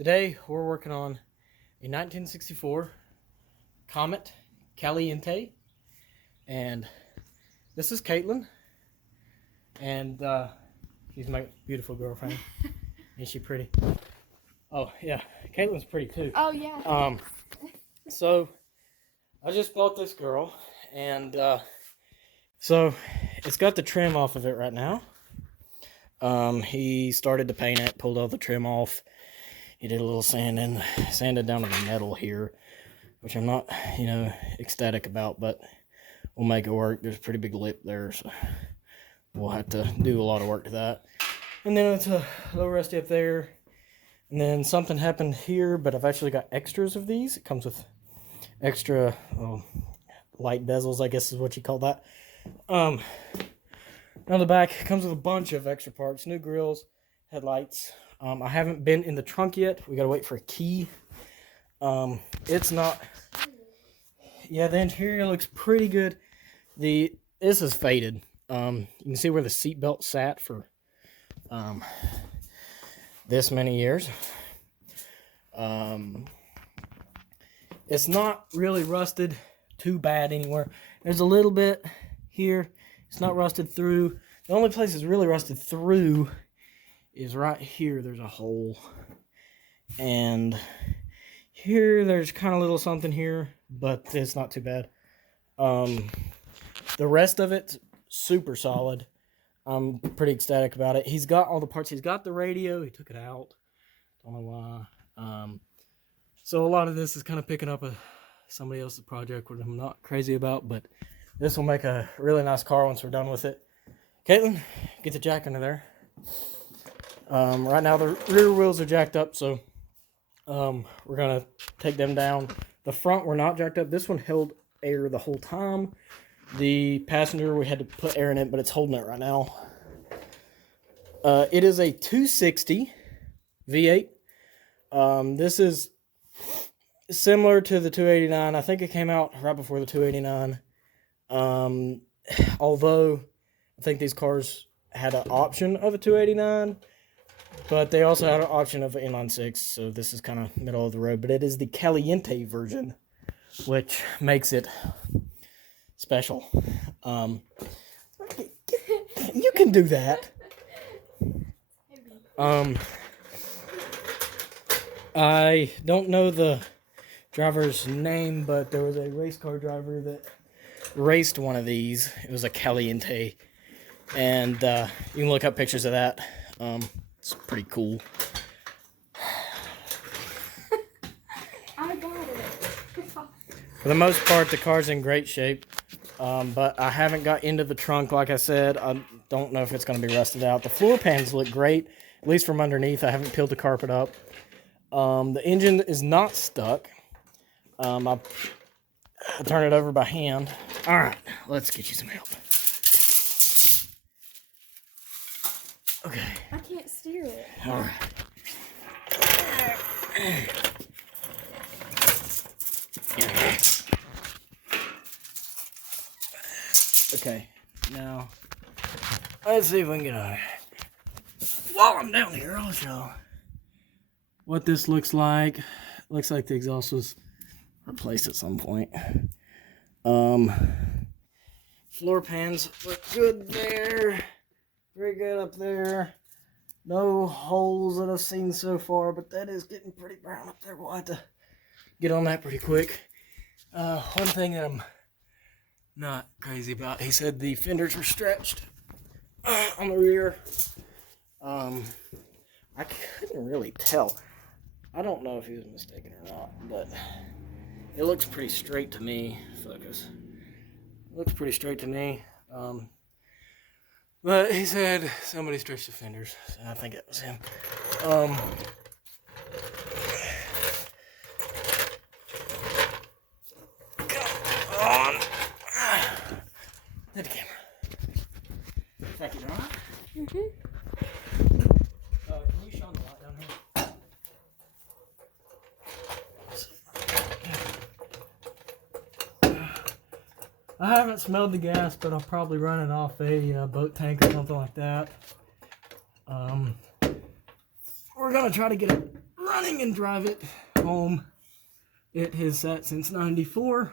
Today we're working on a 1964 Comet Caliente, and this is Caitlin, and she's my beautiful girlfriend. Ain't she pretty? Oh yeah, Caitlin's pretty too. Oh yeah. So I just bought this girl, and so it's got the trim off of it right now. He started to paint it, pulled all the trim off. He did a little sanded down to the metal here, which I'm not, ecstatic about, but we'll make it work. There's a pretty big lip there, so we'll have to do a lot of work to that. And then it's a little rusty up there. And then something happened here, but I've actually got extras of these. It comes with extra light bezels, I guess is what you call that. On the back, it comes with a bunch of extra parts, new grills, headlights. I haven't been in the trunk yet. We gotta wait for a key. It's not. Yeah, the interior looks pretty good. This is faded. You can see where the seatbelt sat for this many years. It's not really rusted too bad anywhere. There's a little bit here. It's not rusted through. The only place it's really rusted through is right here. There's a hole, and here there's kind of a little something here, but it's not too bad. The rest of it's super solid. I'm pretty ecstatic about it. He's got all the parts. He's got the radio. He took it out. Don't know why. So a lot of this is kind of picking up somebody else's project, which I'm not crazy about, but this will make a really nice car once we're done with it. Caitlin, get the jack under there. Right now the rear wheels are jacked up, so we're gonna take them down. The front were not jacked up. This one held air the whole time. The passenger, we had to put air in it, but it's holding it right now. It is a 260 V8. This is similar to the 289. I think it came out right before the 289. Although I think these cars had an option of a 289, but they also had an option of an inline-6, so this is kind of middle of the road. But it is the Caliente version, which makes it special. You can do that. I don't know the driver's name, but there was a race car driver that raced one of these. It was a Caliente, and you can look up pictures of that. It's pretty cool. I got it. For the most part, the car's in great shape, but I haven't got into the trunk. Like I said, I don't know if it's going to be rusted out. The floor pans look great, at least from underneath. I haven't peeled the carpet up. The engine is not stuck. I turn it over by hand. All right, let's get you some help. Okay. I can't steer it. All right. Okay, now let's see if we can get on. While I'm down here, I'll show what this looks like. Looks like the exhaust was replaced at some point. Floor pans look good there. Very good up there. No holes that I've seen so far, but that is getting pretty brown up there. We'll have to get on that pretty quick. One thing that I'm not crazy about, he said the fenders were stretched on the rear. I couldn't really tell. I don't know if he was mistaken or not, but it looks pretty straight to me. Focus. It looks pretty straight to me. But he said somebody stretched the fenders. So I think it was him. Come on. Hit the camera. Thank you, Ron. Mm-hmm. Can you shine the light down here? I haven't smelled the gas, but I'll probably run it off a boat tank or something like that. We're gonna try to get it running and drive it home. It has sat since '94.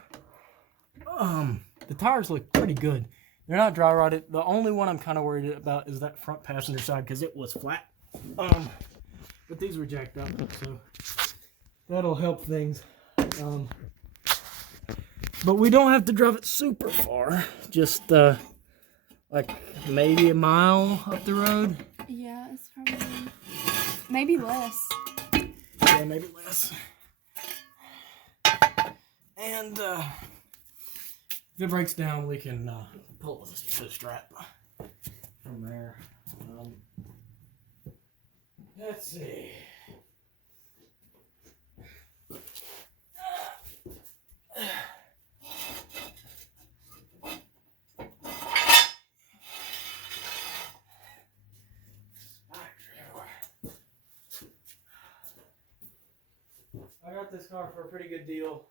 The tires look pretty good. They're not dry rotted. The only one I'm kind of worried about is that front passenger side because it was flat. But these were jacked up, so that'll help things. But we don't have to drive it super far. Just like maybe a mile up the road. Yeah, it's probably maybe less. Yeah, maybe less. And if it breaks down, we can pull the strap from there. Let's see. I got this car for a pretty good deal.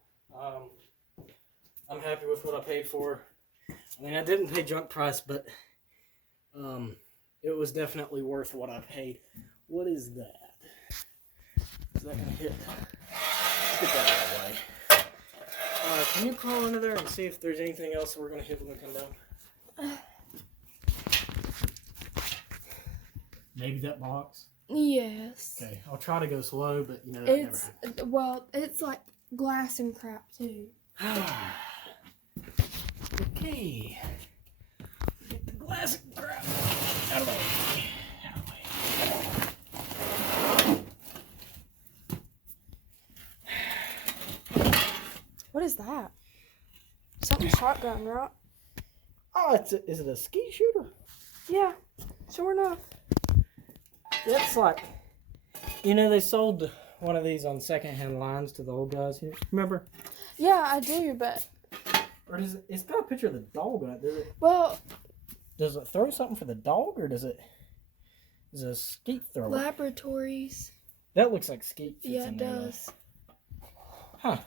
I'm happy with what I paid for. I mean, I didn't pay junk price, but it was definitely worth what I paid. What is that? Is that gonna hit? Get that out of the way. Can you crawl under there and see if there's anything else that we're gonna hit when we come down? Maybe that box. Yes. Okay, I'll try to go slow, but you know that never happens. Well, it's like glass and crap too. Okay. Get the glass and crap out of the way. Out of the way. What is that? Something shotgun, right? Oh, is it a ski shooter? Yeah, sure enough. That's like, you know, they sold one of these on secondhand lines to the old guys here. Remember? Yeah, I do, but Or does it's got a picture of the dog on it? well, Does it throw something for the dog, or is it a skeet thrower? laboratories. That looks like skeet. Yeah, it does. Huh.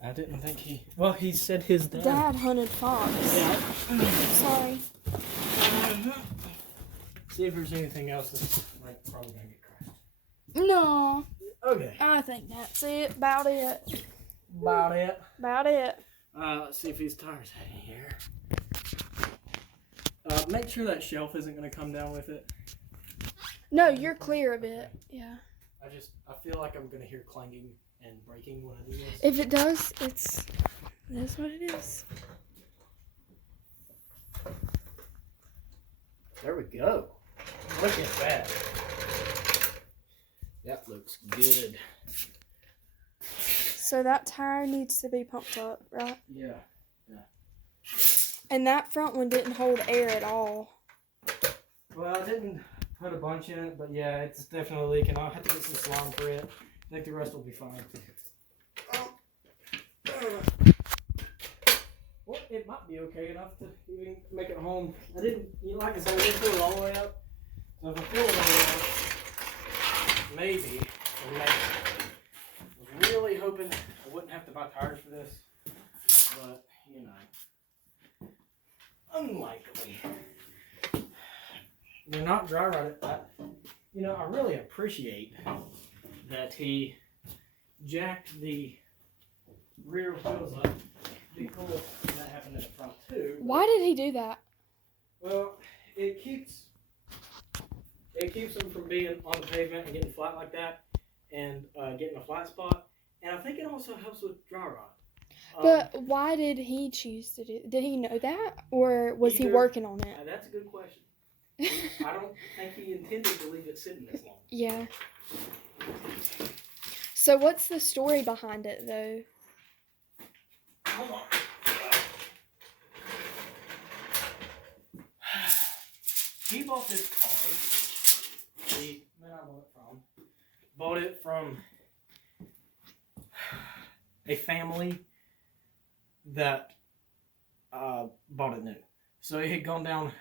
I didn't think he... Well, he said his dad... Dad hunted fox. Yeah. Sorry. See if there's anything else that's like probably gonna get crashed. No, Okay. I think that's it. About it. About it. About it. Let's see if these tires have any here. Make sure that shelf isn't gonna come down with it. No, you're clear of it. Yeah. I feel like I'm gonna hear clanging and breaking when I do this. If it does, that's what it is. There we go. Look at that. That looks good. So that tire needs to be pumped up, right? Yeah. And that front one didn't hold air at all. Well, I didn't put a bunch in it, but yeah, it's definitely leaking. I'll have to get some slime for it. I think the rest will be fine. Well, it might be okay enough to even make it home. I didn't, like I said, I didn't fill it all the way up. So if I fill it all the way up, maybe. I was really hoping I wouldn't have to buy tires for this, but you know, unlikely. They're not dry rotted. I really appreciate that he jacked the rear wheels up. It'd be cool if that happened in the front too. Why did he do that? Well, it keeps them from being on the pavement and getting flat like that, and getting a flat spot. And I think it also helps with dry rot. But why did he choose to do? Did he know that, or was he Either- working on it? That's a good question. I don't think he intended to leave it sitting this long. Yeah. So what's the story behind it, though? Hold on. He bought this car. The man I bought it from a family that bought it new. So it had gone down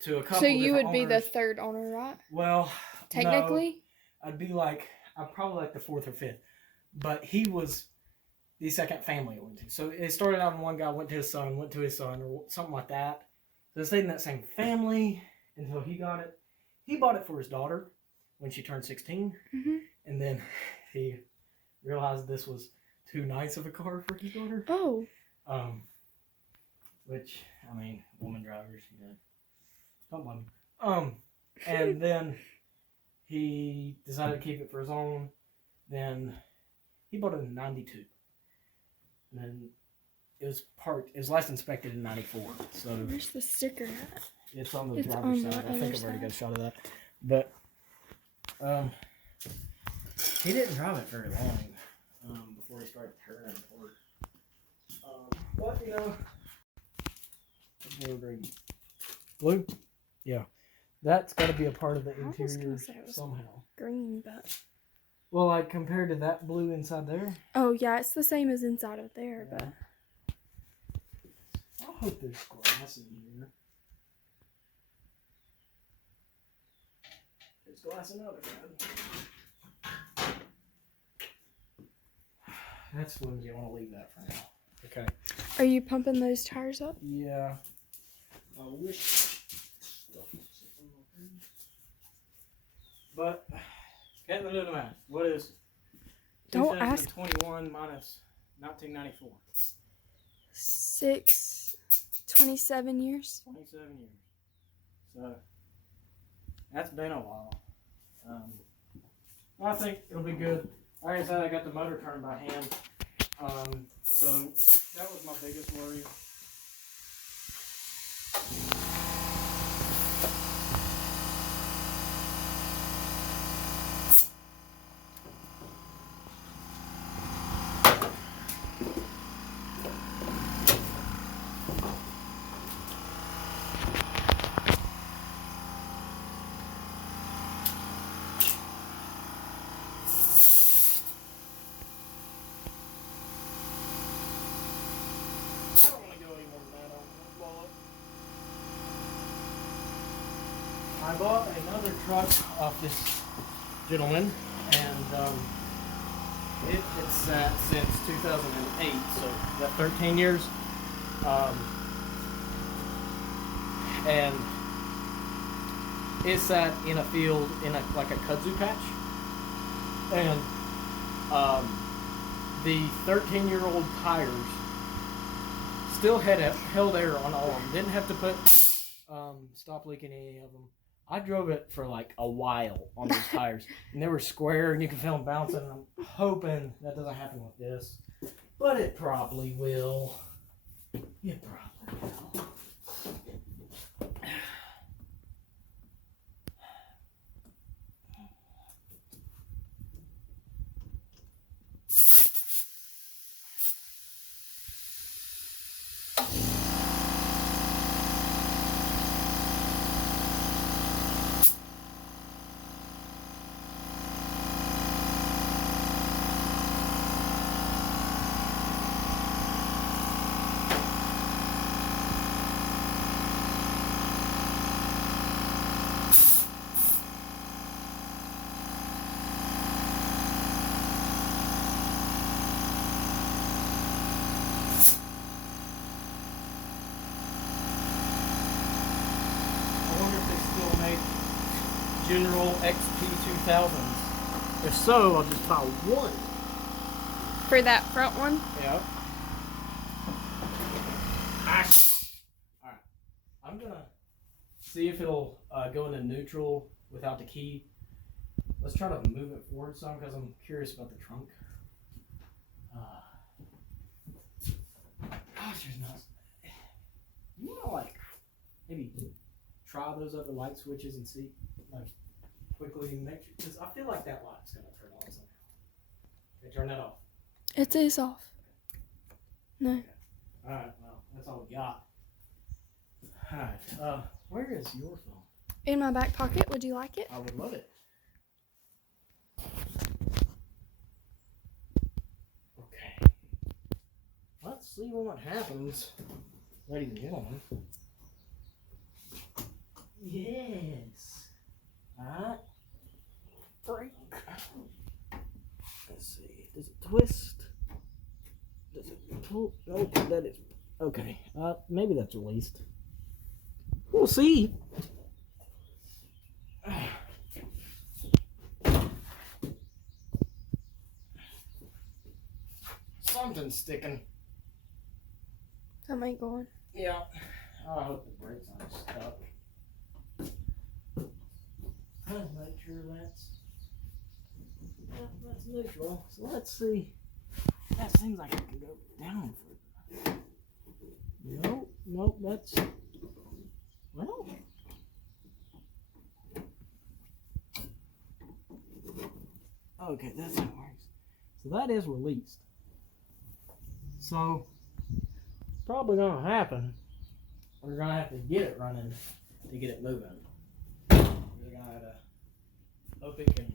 to a couple. So you would be the owners. third owner, right? Well, Technically? no, I'd probably like the fourth or fifth. But he was the second family it went to. So it started out in one guy went to his son, or something like that. So it stayed in that same family until he got it. He bought it for his daughter. when she turned 16. Mm-hmm. And then he realized this was too nice of a car for his daughter. Oh. Which, I mean, woman drivers, don't blame me. And then he decided to keep it for his own. Then he bought it in 92. And then it was last inspected in 94. So where's the sticker at? it's on the driver's side. I think I've already got a shot of that. But he didn't drive it very long before he started tearing it apart. But you know, blue, yeah, that's got to be a part of the interior somehow. Green, but well, like compared to that blue inside there. Oh yeah, it's the same as inside of there, yeah. But I hope there's glass in here. There's glass in the other side. That's flimsy. I want to leave that for now. Okay. Are you pumping those tires up? Yeah. I wish. But get into the math. What is Don't ask. 2021 minus 1994? 27 years. 27 years. So that's been a while. I think it'll be good. Like I said, I got the motor turned by hand. So that was my biggest worry. I bought another truck off this gentleman, and it's sat since 2008, so that 13 years. And it sat in a field in like a kudzu patch, and the 13-year-old tires still had held air on all of them. Didn't have to put stop leaking any of them. I drove it for like a while on those tires, and they were square, and you can feel them bouncing. And I'm hoping that doesn't happen with this, but it probably will. It probably will. General XP 2000s. If so, I'll just buy one. For that front one? Yep. Alright. I'm gonna see if it'll go into neutral without the key. Let's try to move it forward some because I'm curious about the trunk. Gosh, there's not. You wanna like maybe try those other light switches and see like quickly make sure, because I feel like that light's gonna turn on somehow. Okay, turn that off. It is off. No. Okay. Alright, well, that's all we got. Alright, where is your phone? In my back pocket. Would you like it? I would love it. Okay. Let's see what happens, ladies and gentlemen. Yes. Alright. Break. Let's see. Does it twist? Does it pull? Nope, that is. Okay. Maybe that's released. We'll see. something's sticking. Something ain't going. Yeah. I hope the brakes aren't stuck. Let's make sure that's neutral. So let's see. That seems like it can go down further. Nope, that's, well. Okay, that's how it works. So that is released. So, probably gonna happen. We're gonna have to get it running to get it moving. We're gonna have to hope it can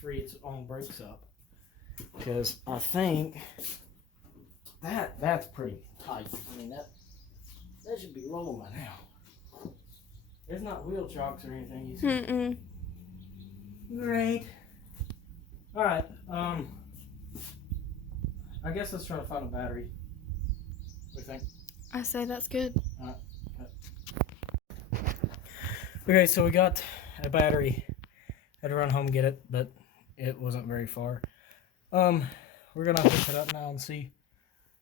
free its own brakes up. Because I think that's pretty tight. I mean, that should be rolling by now. It's not wheel chocks or anything. You see. Great. All right. I guess let's try to find a battery. What do you think? I say that's good. All right. Okay, so we got a battery. Had to run home and get it, but it wasn't very far. We're gonna hook it up now and see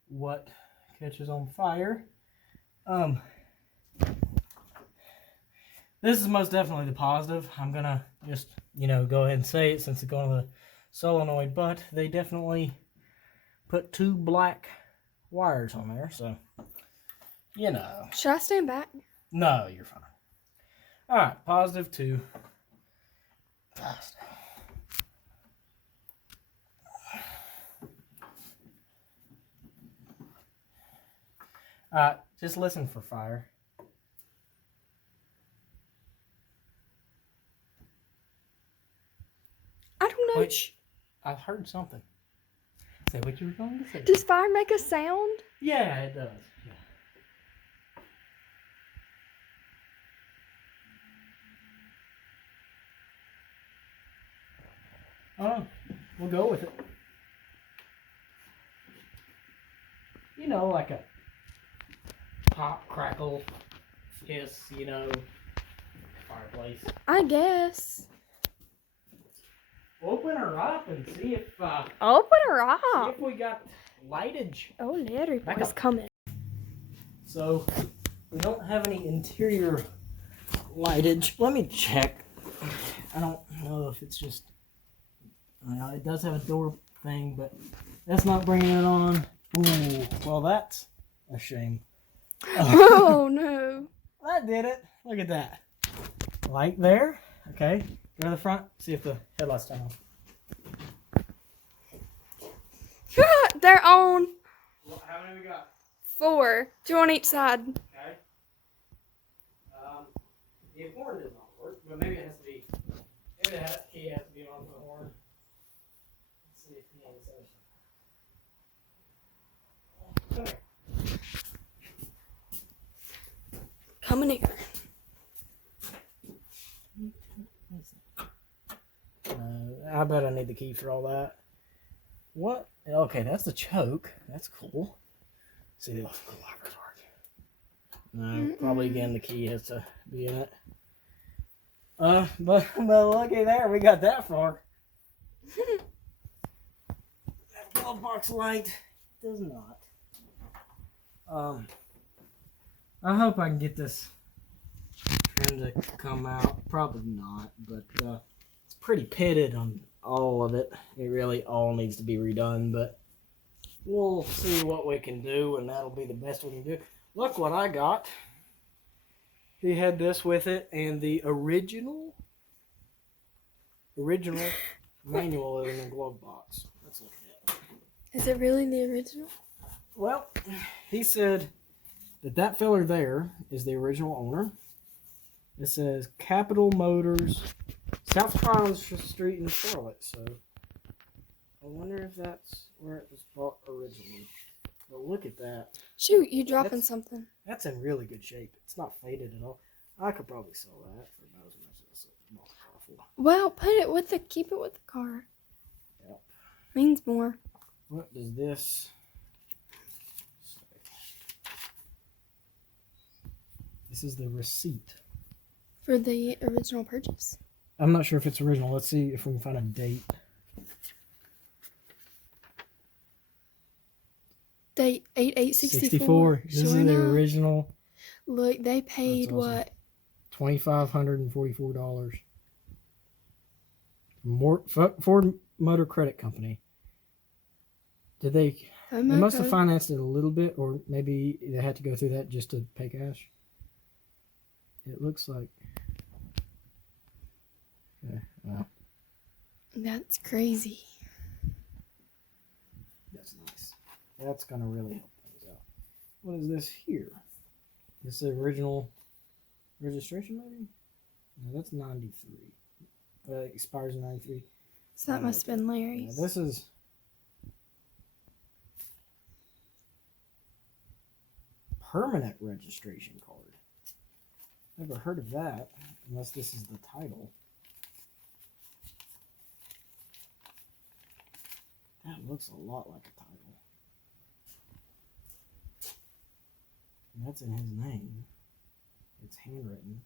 what catches on fire. This is most definitely the positive. I'm gonna just, go ahead and say it since it's going to the solenoid, but they definitely put 2 black wires on there, so, Should I stand back? No, you're fine. Alright, positive 2. Positive. Alright, just listen for fire. I don't know. Which, I heard something. Say what you were going to say. Does fire make a sound? Yeah, it does. Yeah. We'll go with it. Like a pop, crackle, hiss, fireplace. I guess. Open her up and see if Open her up. see if we got lightage. Oh, Larry Back boy's up. coming. So we don't have any interior lightage. Let me check. I don't know if it's just. It does have a door thing, but that's not bringing it on. Ooh, well that's a shame. Oh no. That did it. Look at that. Light there. Okay. Go to the front. See if the headlights turn on. They're on. How many we got? 4. 2 on each side. Okay. The horn does not work, but maybe it has to be. Maybe the key has to be on for the horn. Let's see if he has that. Come here. Coming here. I bet I need the key for all that. What? Okay, that's the choke. That's cool. See the locker's work. No, probably again the key has to be in it. But looky there, we got that far. That glove box light does not. I hope I can get this trim to come out. Probably not, but it's pretty pitted on all of it. It really all needs to be redone, but we'll see what we can do, and that'll be the best we can do. Look what I got. He had this with it, and the original manual is in the glove box. Let's look at it. Is it really the original? Well, he said that fella there is the original owner. It says Capital Motors, South Collins Street in Charlotte. So I wonder if that's where it was bought originally. But look at that. Shoot, you dropping something. That's in really good shape. It's not faded at all. I could probably sell that for about as much as a small car for. Well, keep it with the car. Yep. Means more. What does this say? This is the receipt. For the original purchase. I'm not sure if it's original. Let's see if we can find a date. They 8864. 64. This is the original. Look, they paid That's awesome. what? $2,544. Ford Motor Credit Company. Did they? They must have financed it a little bit, or maybe they had to go through that just to pay cash. It looks like. Okay. Wow. That's crazy. That's nice. That's gonna really help things out. What is this here? This is the original registration, maybe? No, that's 93. It expires in 93. So that must have been Larry's. Yeah, this is. Permanent registration card. Never heard of that, unless this is the title. That looks a lot like a title. And that's in his name. It's handwritten.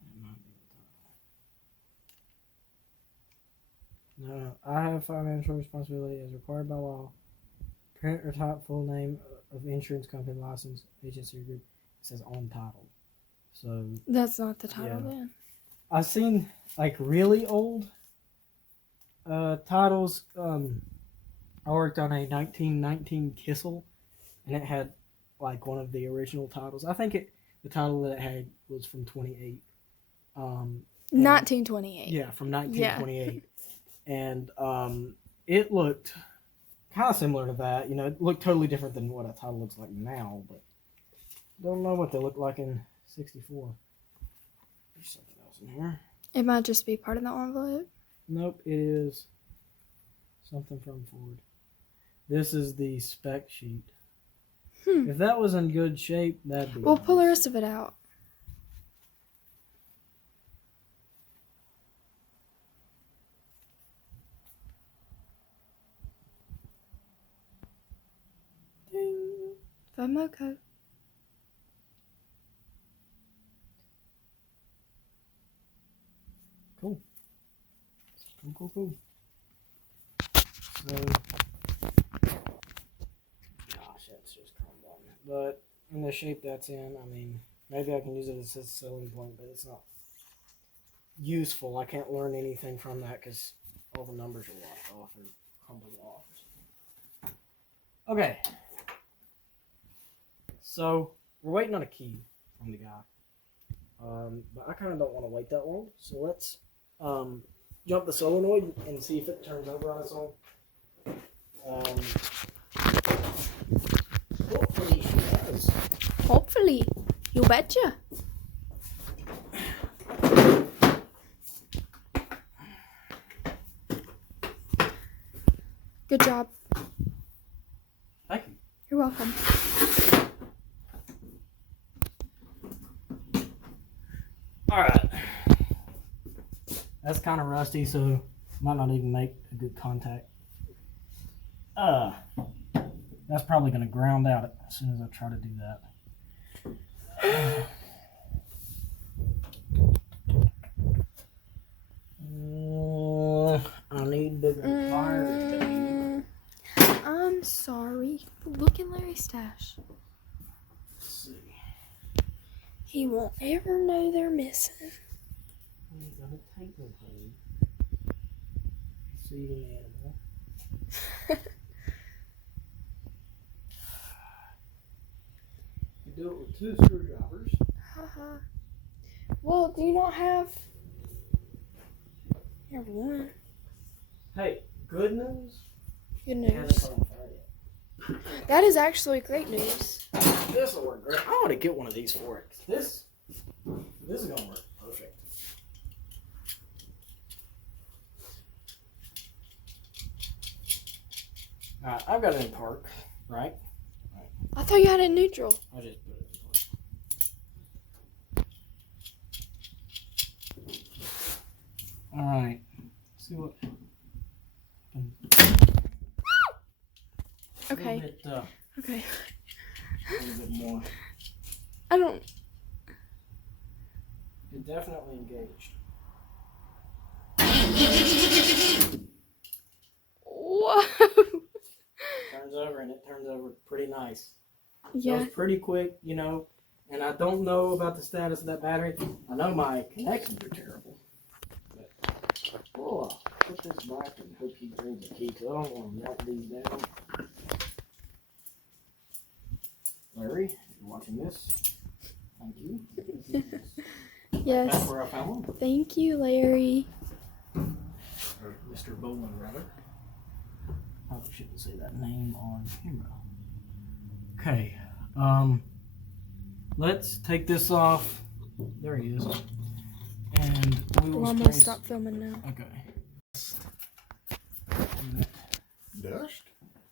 That might be the title. No, I have financial responsibility as required by law. Print or type full name of insurance company, license, agency, or group. It says on title. So that's not the title then. I've seen like really old titles. I worked on a 1919 Kissel, and it had like one of the original titles. I think the title that it had was from 28. 1928. Yeah, from 1928. Yeah. And it looked kind of similar to that. You know, it looked totally different than what a title looks like now, but don't know what they look like in 64. There's something else in here. It might just be part of the envelope. Nope, it is something from Ford. This is the spec sheet. If that was in good shape, that'd be We'll nice. pull the rest of it out. Ding. FOMO code. Cool. Cool. So, gosh, that's just crumbling. But in the shape that's in, I mean, maybe I can use it as a selling point, but it's not useful. I can't learn anything from that because all the numbers are locked off or crumbled off. Okay. So, we're waiting on a key from the guy. But I kind of don't want to wait that long. So let's jump the solenoid and see if it turns over on its own. Hopefully she does. Hopefully. You betcha. Good job. Thank you. You're welcome. Alright. That's kind of rusty, so might not even make a good contact. That's probably going to ground out as soon as I try to do that. I need bigger fire. I'm sorry. Look in Larry's stash. Let's see. He won't ever know they're missing. Don't take no honey. Feeding animal. You do it with 2 screwdrivers. Haha. Well, do you not have? You have one. Hey, good news. Good It hasn't news. caught on fire yet. That is actually great news. This will work great. I want to get one of these for it. This is gonna work perfect. Alright, I've got it in park, right? I thought you had it in neutral. I'll just put it in park. Alright. See what. Okay. A Okay. little bit more. I don't. It definitely engaged. over, and it turns over pretty nice. Yeah. It was pretty quick, you know, and I don't know about the status of that battery. I know my connections are terrible. But, I'll put this back and hope he brings the key, because I don't want to melt these down. Larry, if you're watching this, thank you. Yes. That's where I found them. Thank you, Larry. Or Mr. Boland, rather. I shouldn't say that name on camera. Okay, let's take this off. There he is. And we will Well, I'm gonna stop filming now. Okay. Dust?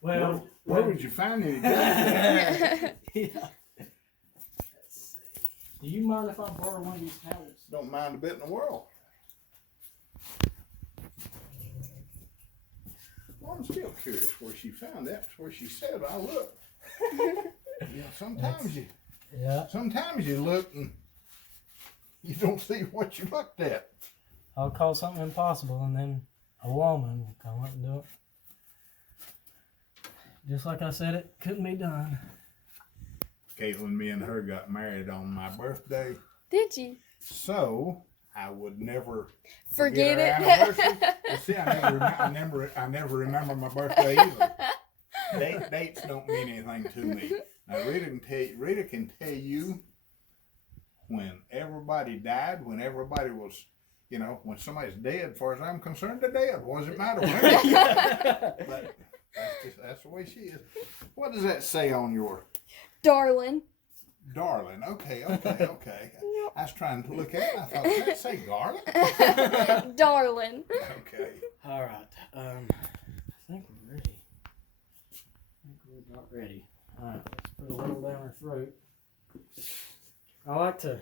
Well, where would you find any dust? yeah. Let's see. Do you mind if I borrow one of these towels? Don't mind a bit in the world. Well, I'm still curious where she found that. Where she said, I looked. Sometimes you look and you don't see what you looked at. I'll call something impossible, and then a woman will come up and do it. Just like I said, it couldn't be done. Caitlin, me and her got married on my birthday. Did you? So I would never Forget our it. anniversary. Well, see, I never remember my birthday either. Dates don't mean anything to me. Now Rita can tell you when everybody died, when everybody was, you know, when somebody's dead. As far as I'm concerned, they're dead. What does it matter when? But that's the way she is. What does that say on your? Darling. Darling. Okay. I was trying to look at it. I thought, did that say garlic? Darling. Okay. All right. I think we're ready. We're about ready. All right. Let's put a little down her throat. I like to,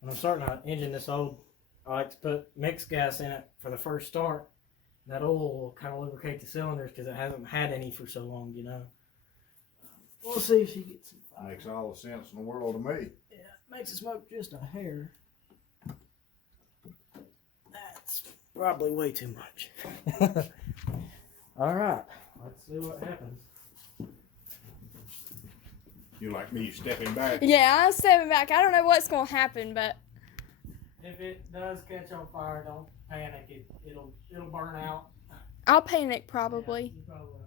when I'm starting to engine this old, I like to put mixed gas in it for the first start. That oil will kind of lubricate the cylinders because it hasn't had any for so long, you know. We'll see if she gets some fire. Makes all the sense in the world to me. Yeah, it makes it smoke just a hair. That's probably way too much. All right, let's see what happens. You like me stepping back? Yeah, I'm stepping back. I don't know what's gonna happen, but If it does catch on fire, don't panic. It'll burn out. I'll panic probably. Yeah, you probably will.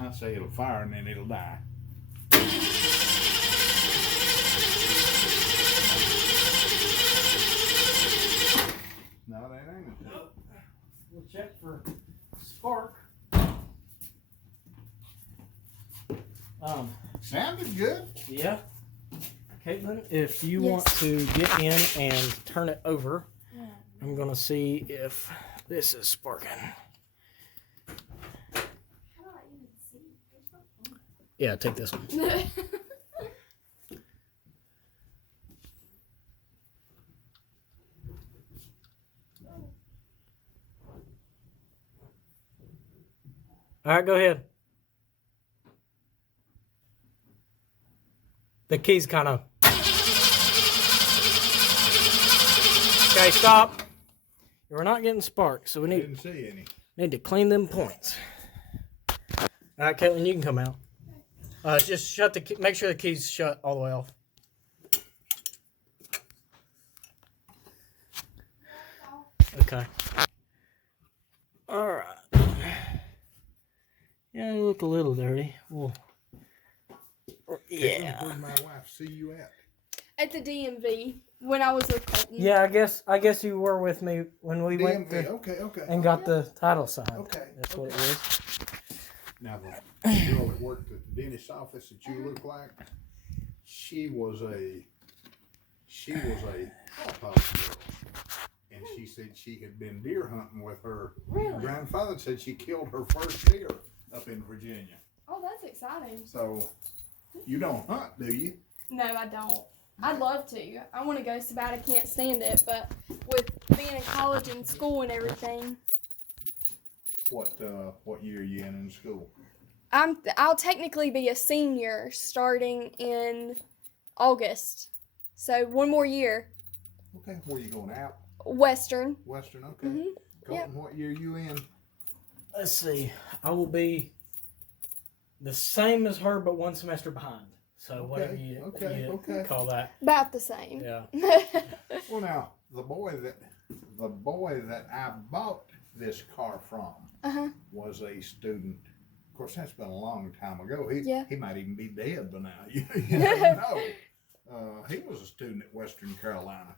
I say it'll fire and then it'll die. No, that ain't. Nope. We'll check for spark. Sounded good. Yeah. Caitlin, if you want to get in and turn it over, I'm going to see if this is sparking. Yeah, take this one. All right, go ahead. The key's kind of... Okay, stop. We're not getting sparks, so we Didn't see any. need to clean them points. All right, Caitlin, you can come out. Just shut the key, make sure the key's shut all the way off. Okay. All right. Yeah, you look a little dirty. Well, yeah. Where'd my wife see you at? At the DMV when I was with Colton. Yeah, I guess you were with me when we went DMV. to, Okay. and got the title signed. Okay. That's what it was. Now the girl that worked at the dentist's office that you look like, she was a Holocaust girl, and she said she had been deer hunting with her grandfather. Said she killed her first deer up in Virginia. Oh, that's exciting. So you don't hunt, do you? No, I don't. I'd love to. I want to go so bad I can't stand it, but with being in college and school and everything. What year are you in school? I'll technically be a senior starting in August. So one more year. Okay, where are you going out? Western. Western, okay. Mhm. Colton, what year you in? Let's see. I will be the same as her, but one semester behind. So whatever you call that. About the same. Yeah. Well, now the boy that I bought this car from was a student. Of course, that's been a long time ago. He might even be dead by now. You never know. He was a student at Western Carolina.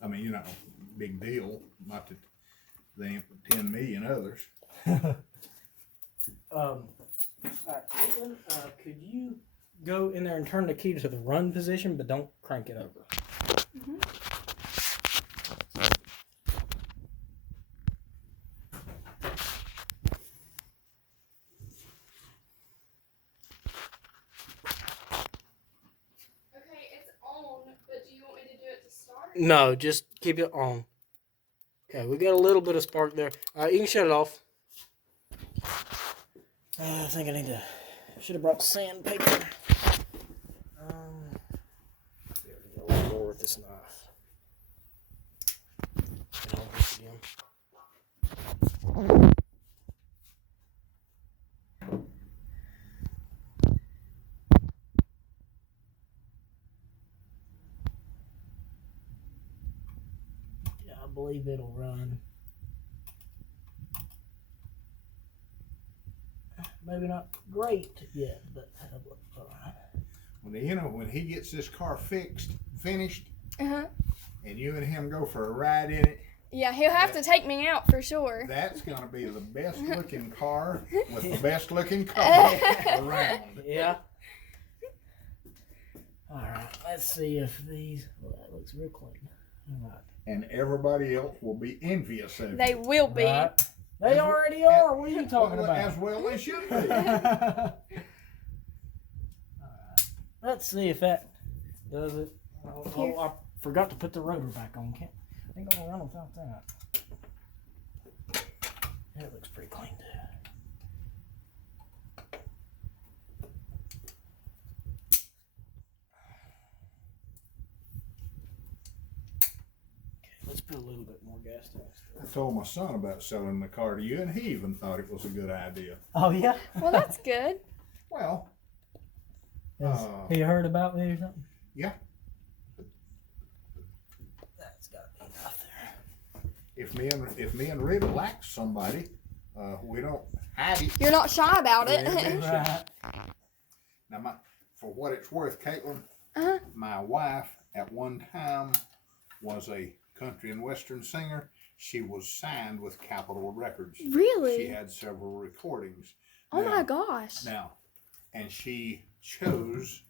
I mean, big deal. Not that they ain't 10 million others. Caitlin, could you go in there and turn the key to the run position, but don't crank it over? No, just keep it on. Okay, we got a little bit of spark there. You can shut it off. I think I should have brought sandpaper. There we go. A little more with this knife. And hold this again. I believe it'll run. Maybe not great yet, but all right. Well, when he gets this car finished, Uh-huh. and you and him go for a ride in it. Yeah, he'll have to take me out for sure. That's going to be the best looking car with the best looking car around. Yeah. All right, let's see if these. Well, that looks real clean. All right. And everybody else will be envious of you. They will be. Right. They already are. What are you talking about? As well they should be. All right. Let's see if that does it. Oh, I forgot to put the rotor back on. Ain't gonna run without that. It looks pretty clean too. Let's put a little bit more gas down. I told my son about selling the car to you, and he even thought it was a good idea. Oh yeah. Well, that's good. Well, Has he heard about me or something? Yeah. That's got to be enough there. If me and Rita like somebody, we don't hide it. You're not shy about it. Right. Now, for what it's worth, Caitlin, Uh-huh. my wife at one time was a country and western singer. She was signed with Capitol Records. Really? She had several recordings. Oh my gosh. And she chose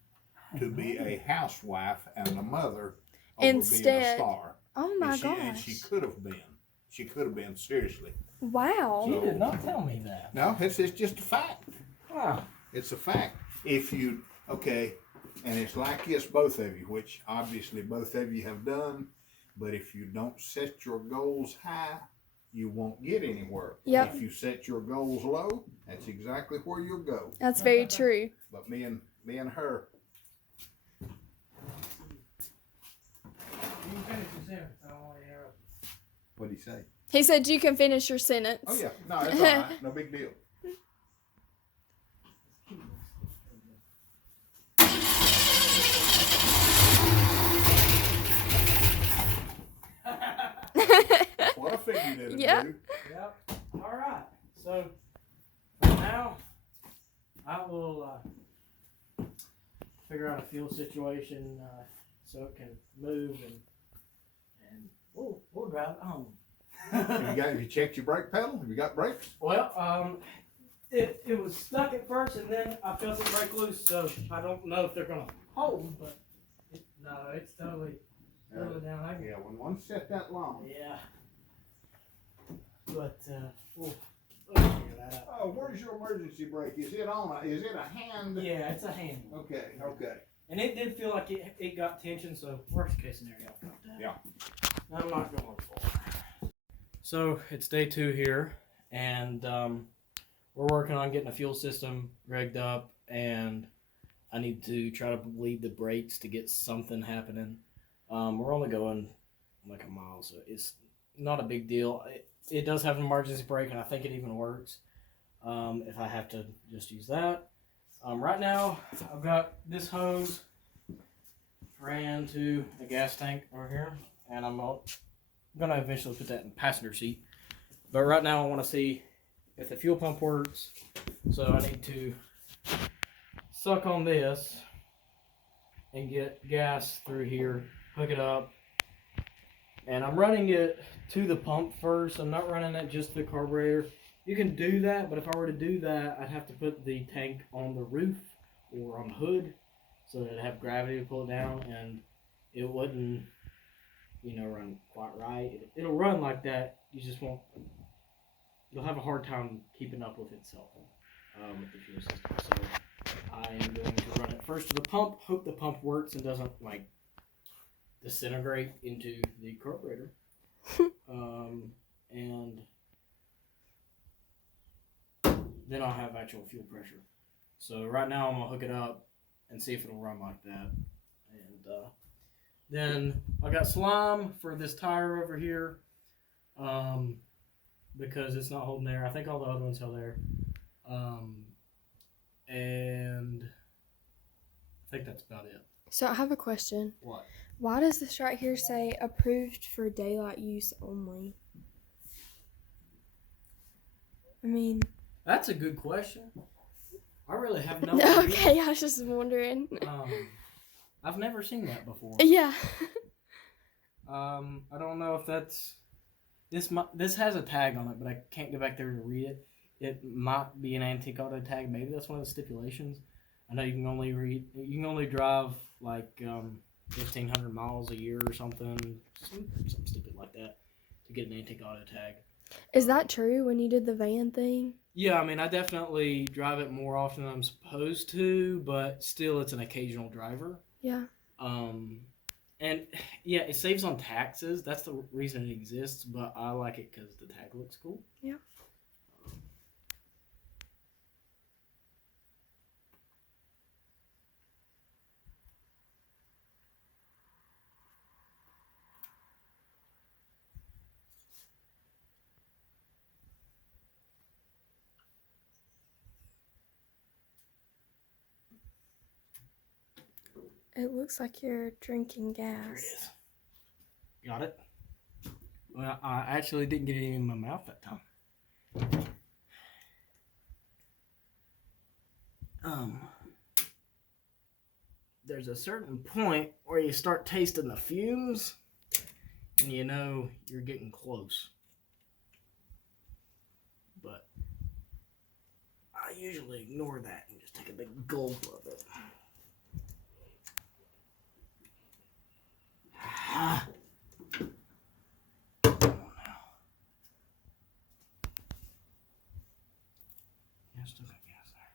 to be a housewife and a mother over being a Instead. star. Oh my gosh. And she could have been. She could have been, seriously. Wow. You did not tell me that. No, it's just a fact. Wow. It's a fact. And it's like this, both of you, which obviously both of you have done, but if you don't set your goals high, you won't get anywhere. Yep. If you set your goals low, that's exactly where you'll go. That's very true. But me and her. What'd he say? He said you can finish your sentence. Oh yeah, no, it's all right. No big deal. That's what I figured it'd Yep. do. Yep. All right. So for now, I will figure out a fuel situation so it can move and we'll drive it home. Have you checked your brake pedal? Have you got brakes? Well, it was stuck at first, and then I felt it break loose, so I don't know if they're gonna hold, but it's totally down. Yeah, when one set that long. Yeah. But we'll figure that out. Oh, where's your emergency brake? Is it on? Is it a hand? Yeah, it's a hand. Okay. And it did feel like it got tension, so worst case scenario. Yeah. I'm not going for it. So it's day 2 here, and we're working on getting a fuel system rigged up, and I need to try to bleed the brakes to get something happening. We're only going like a mile, so it's not a big deal. It does have an emergency brake, and I think it even works if I have to just use that. Right now, I've got this hose ran to a gas tank over here, and I'm going to eventually put that in the passenger seat. But right now, I want to see if the fuel pump works, so I need to suck on this and get gas through here, hook it up, and I'm running it to the pump first. I'm not running it just to the carburetor. You can do that, but if I were to do that, I'd have to put the tank on the roof or on the hood so that it'd have gravity to pull it down, and it wouldn't, run quite right. It'll run like that. You just won't. You'll have a hard time keeping up with itself with the fuel system. So I am going to run it first to the pump. Hope the pump works and doesn't disintegrate into the carburetor. And then I'll have actual fuel pressure. So right now I'm gonna hook it up and see if it'll run like that. And then I got slime for this tire over here because it's not holding air. I think all the other ones held air. And I think that's about it. So I have a question. What? Why does this right here say approved for daylight use only? I mean... That's a good question. I really have no idea. Okay, I was just wondering. I've never seen that before. Yeah. I don't know if that's... This has a tag on it, but I can't go back there to read it. It might be an antique auto tag. Maybe that's one of the stipulations. I know you can only drive like 1,500 miles a year or something stupid like that to get an antique auto tag. Is that true when you did the van thing? Yeah, I mean, I definitely drive it more often than I'm supposed to, but still, it's an occasional driver. Yeah. And yeah, it saves on taxes. That's the reason it exists, but I like it because the tag looks cool. Yeah. It looks like you're drinking gas. There it is. Got it? Well, I actually didn't get any in my mouth that time. There's a certain point where you start tasting the fumes, and you know you're getting close. But I usually ignore that and just take a big gulp of it. Come on now. Yeah, still got gas there.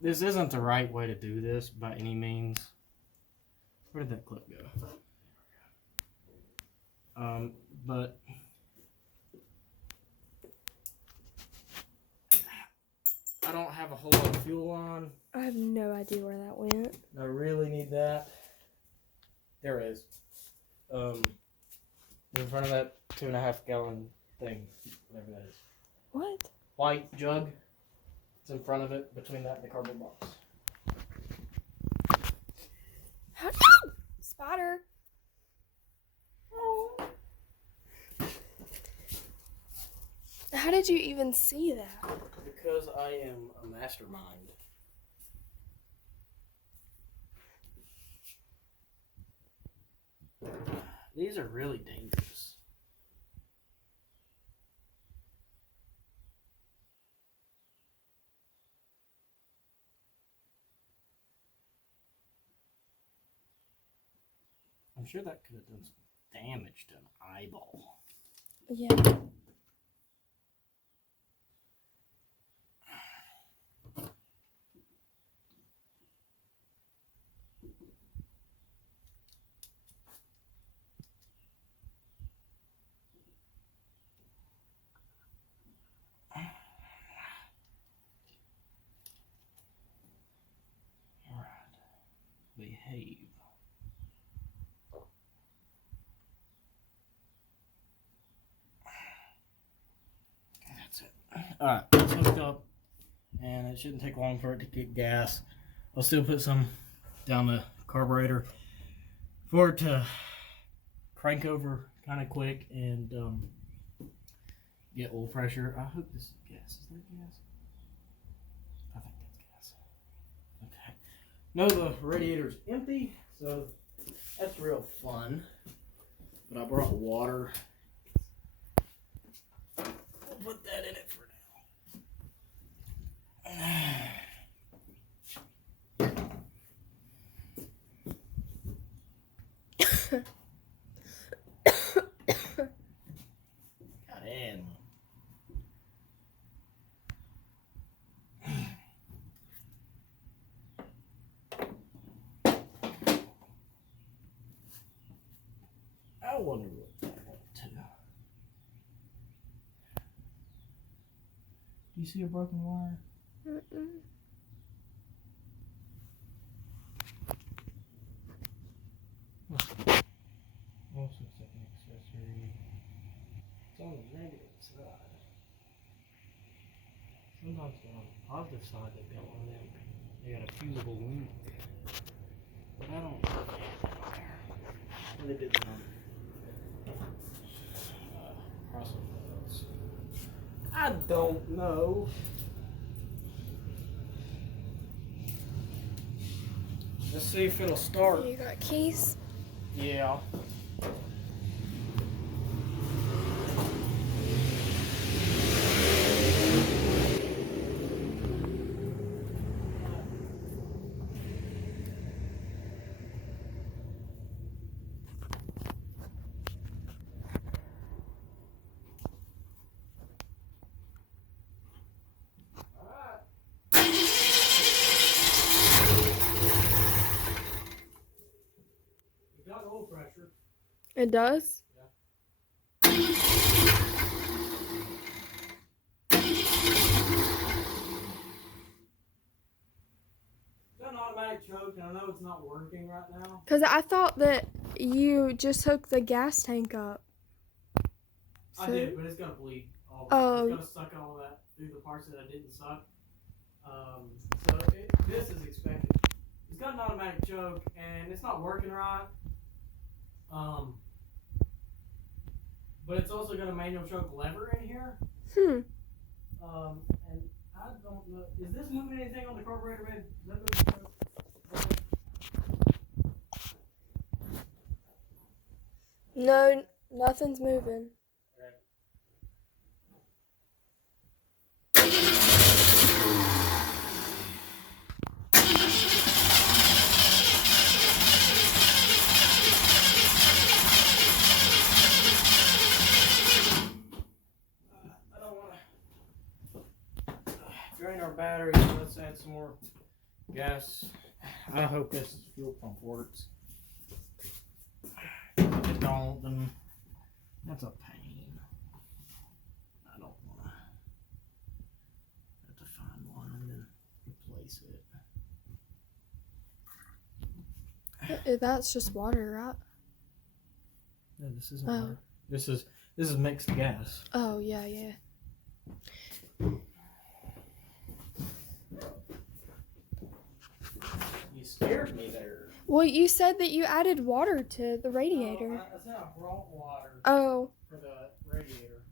This isn't the right way to do this by any means. Where did that clip go? But I don't have a whole lot of fuel on. I have no idea where that went. I really need that. There it is. In front of that 2.5 gallon thing, whatever that is. What? White jug. It's in front of it, between that and the cardboard box. Spider. Oh. How did you even see that? Because I am a mastermind. These are really dangerous. I'm sure that could have done some damage to an eyeball. Yeah. Behave. That's it. Alright, it's hooked up. And it shouldn't take long for it to get gas. I'll still put some down the carburetor for it to crank over kind of quick and get oil pressure. I hope this is gas. Is that gas? I think that's gas. Okay. No, the radiator's empty, so that's real fun. But I brought water. We'll put that in it for now. Got in. I wonder what that went to. Do you see a broken wire? Mm-mm. Also, second accessory. It's on the negative side. Sometimes on the positive side, they've got one of them. They got a fusible loop. But I don't know. What they did on crossovers. I don't know. Let's see if it'll start. You got keys? Yeah. Got oil pressure. It does? Got an automatic choke, and I know it's not working right now. Because I thought that you just hooked the gas tank up. I did, but it's gonna bleed all Oh. It's gonna suck all that through the parts that I didn't suck. So this is expected. It's got an automatic choke, and it's not working right. But it's also got a manual choke lever in here. And I don't know. Is this moving anything on the carburetor, babe? Is that moving? No, nothing's moving. I don't want to drain our battery. Let's add some more gas. I hope this fuel pump works. If it don't, then that's a pain. I don't want to have to find one and then replace it. That's just water, right? No, this isn't Oh. water. This is mixed gas. Oh, yeah, yeah. You scared me there. Well, you said that you added water to the radiator. I said I brought water Oh. for the radiator.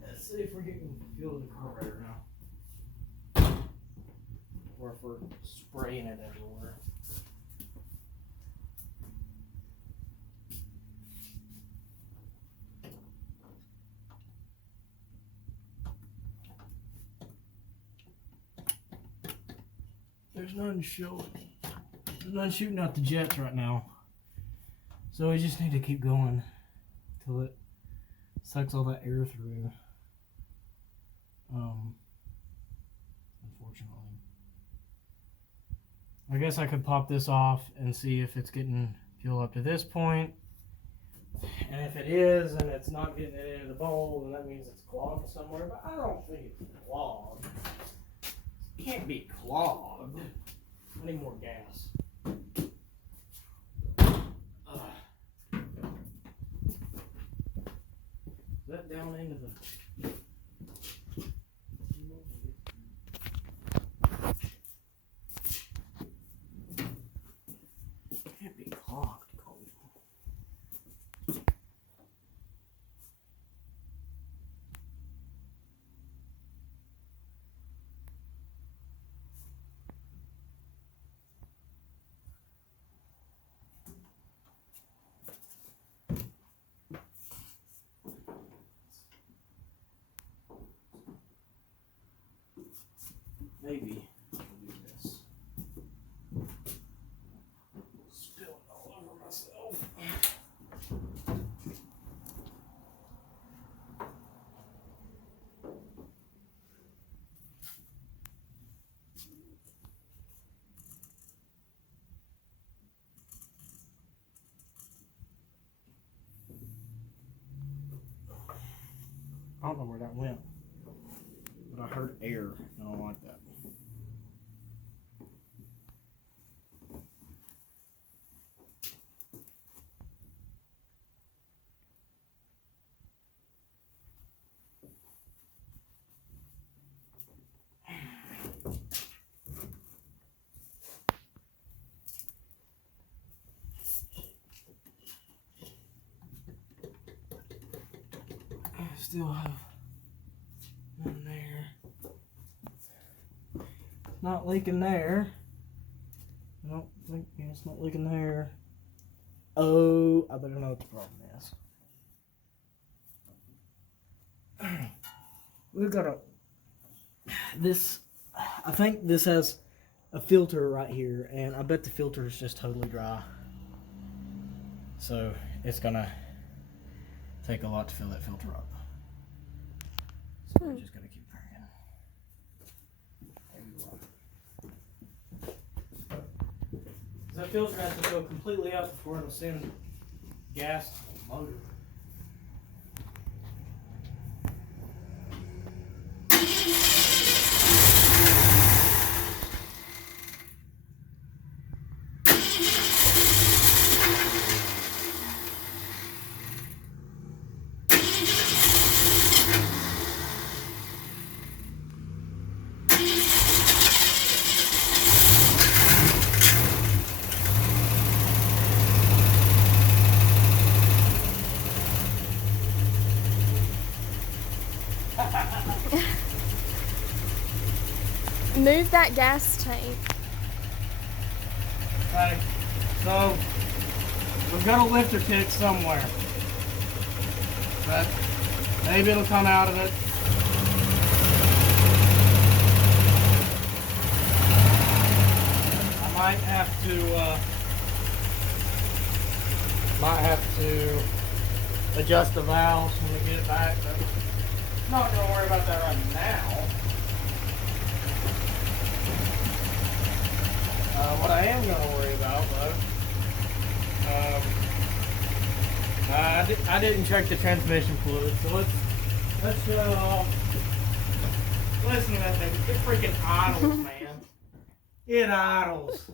Let's see if we're getting fuel in the carburetor now. Or if we're spraying it everywhere. There's none showing. There's none shooting out the jets right now. So we just need to keep going till it sucks all that air through. Unfortunately. I guess I could pop this off and see if it's getting fuel up to this point. And if it is, and it's not getting it into the bowl, then that means it's clogged somewhere. But I don't think it's clogged. It can't be clogged. I need more gas. Is that down into the... Can't be clogged, Cole. Maybe I'll do this. Spilling all over myself. I don't know where that went, but I heard air. I don't like that. I still have none there. Not leaking there. I don't think it's not leaking there. Oh, I better know what the problem is. We've got this, I think this has a filter right here, and I bet the filter is just totally dry. So it's gonna take a lot to fill that filter up. So we're just gonna keep cranking. That filter has to go completely up before it'll send gas to the motor. Move that gas tank. Okay, so we've got a lifter kit somewhere, but maybe it'll come out of it. I might have to adjust the valves when we get it back, but I'm not gonna worry about that right now. What I am going to worry about, though, I didn't check the transmission fluid, so let's listen to that thing. It freaking idles, man. It idles.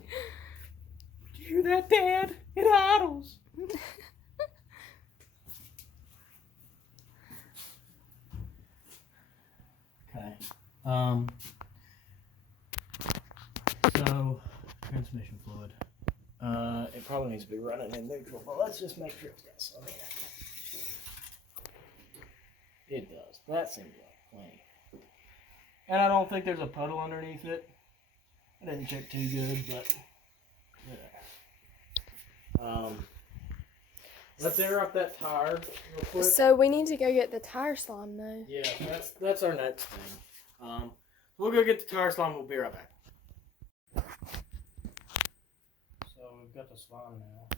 Did you hear that, Dad? It idles. Okay. So, transmission fluid. It probably needs to be running in neutral, but let's just make sure it's got some in it. It does. That seems like plenty. And I don't think there's a puddle underneath it. I didn't check too good, but yeah. Let's air up that tire real quick. So we need to go get the tire slime though. Yeah, that's our next thing. We'll go get the tire slime. We'll be right back. So we've got the slime now.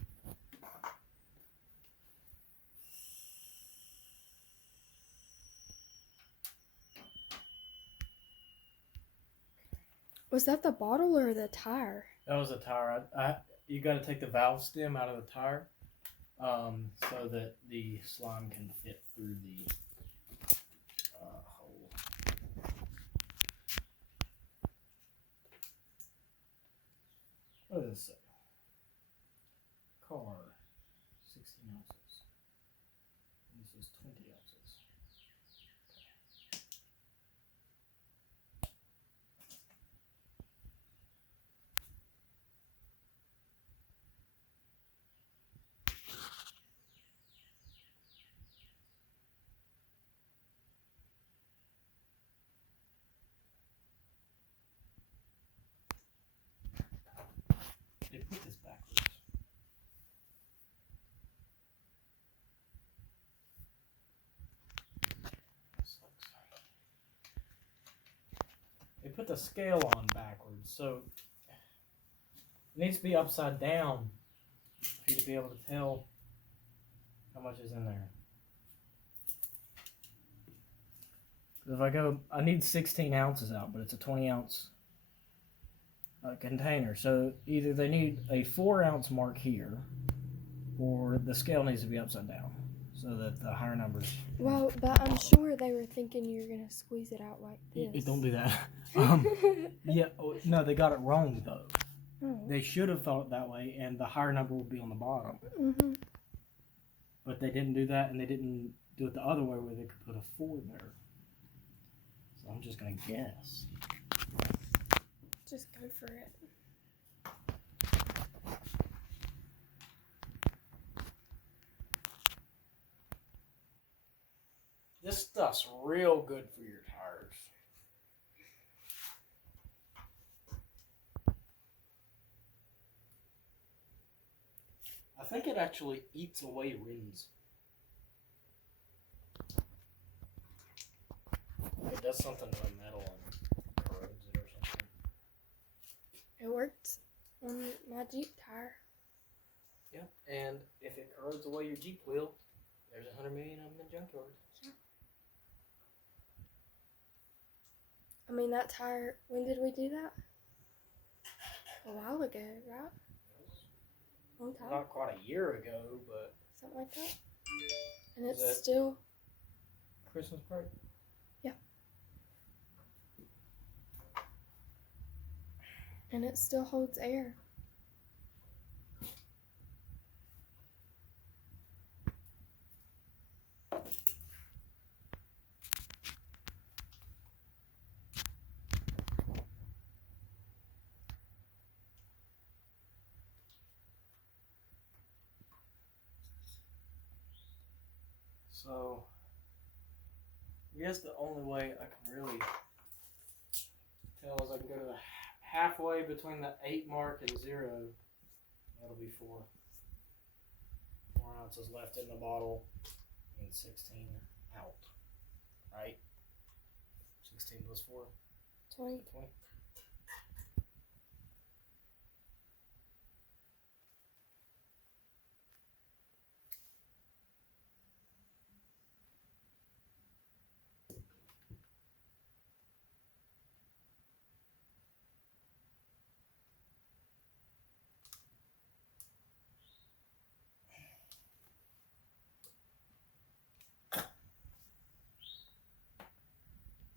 Was that the bottle or the tire? That was a tire. You got to take the valve stem out of the tire, so that the slime can fit through the hole. What does it say? Car, 16 ounces. And this is 20 ounces. They put this backwards. They put the scale on backwards, so it needs to be upside down for you to be able to tell how much is in there. If I go, I need 16 ounces out, but it's a 20 ounce container. So either they need a 4 ounce mark here, or the scale needs to be upside down so that the higher numbers. Well, but I'm sure they were thinking you're gonna squeeze it out like this. Don't do that. Yeah, no, they got it wrong though. Oh. They should have thought that way, and the higher number would be on the bottom. Mhm. But they didn't do that, and they didn't do it the other way where they could put a 4 there. So I'm just gonna guess. Just go for it. This stuff's real good for your tires. I think it actually eats away rims. It does something to the metal and corrodes it or something. It worked on my Jeep tire. Yeah, and if it corrodes away your Jeep wheel, there's 100 million of them in junkyards. I mean, that tire, when did we do that? A while ago, right? Long time. Not quite a year ago, but Something like that. And Is it's it- still, Christmas break. and it still holds air. So, I guess the only way I can really tell is I can go to the halfway between the 8 mark and 0. That'll be 4. 4 ounces left in the bottle and 16 out. Right? 16 plus 4, 20. 20.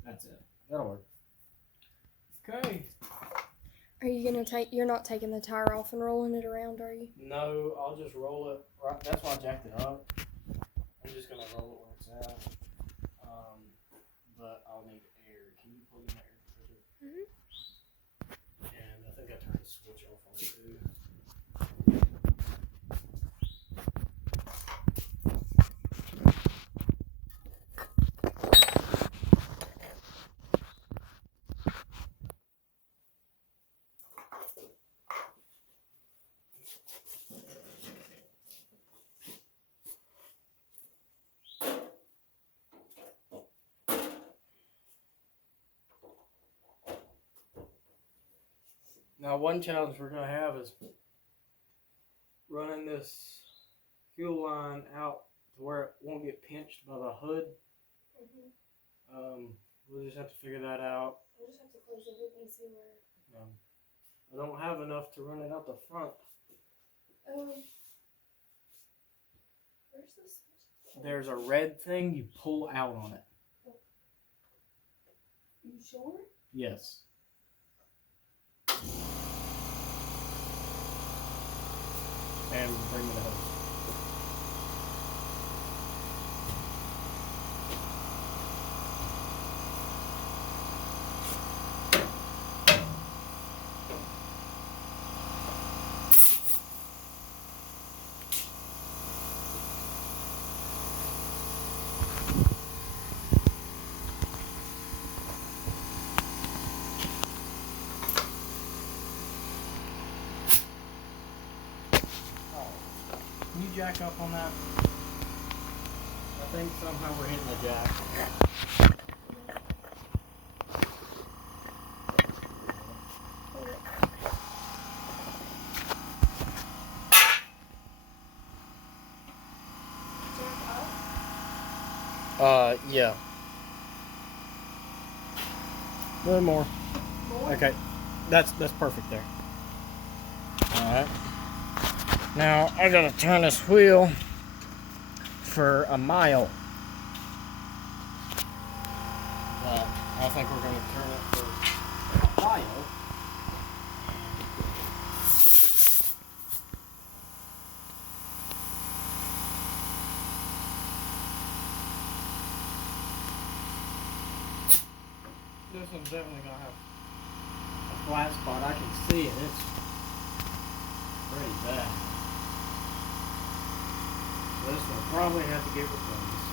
That's it. That'll work. Okay. Are you gonna take, you're not taking the tire off and rolling it around, are you? No, I'll just roll it. Right. That's why I jacked it up. I'm just gonna roll it where it's at. But I'll need air. Can you plug in the air compressor? And I think I turned the switch off on it too. Now, one challenge we're gonna have is running this fuel line out to where it won't get pinched by the hood. We'll just have to figure that out. We'll just have to close the hood and see where. I don't have enough to run it out the front. Where's the switch? There's a red thing you pull out on it. You sure? Yes. And bring me the hose. Can you jack up on that? I think somehow we're hitting the jack. Yeah. A little more. Okay, that's perfect there. All right. Now I gotta turn this wheel for a mile. But I think we're gonna turn it for a mile. This one's definitely gonna have a flat spot. I can see it. It's pretty bad. So this will probably have to get replaced.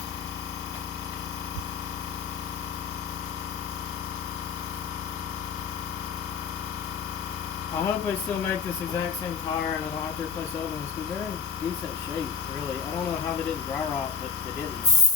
I hope they still make this exact same tire and I don't have to replace the other ones because they're in decent shape, really. I don't know how they didn't dry rot, but they didn't.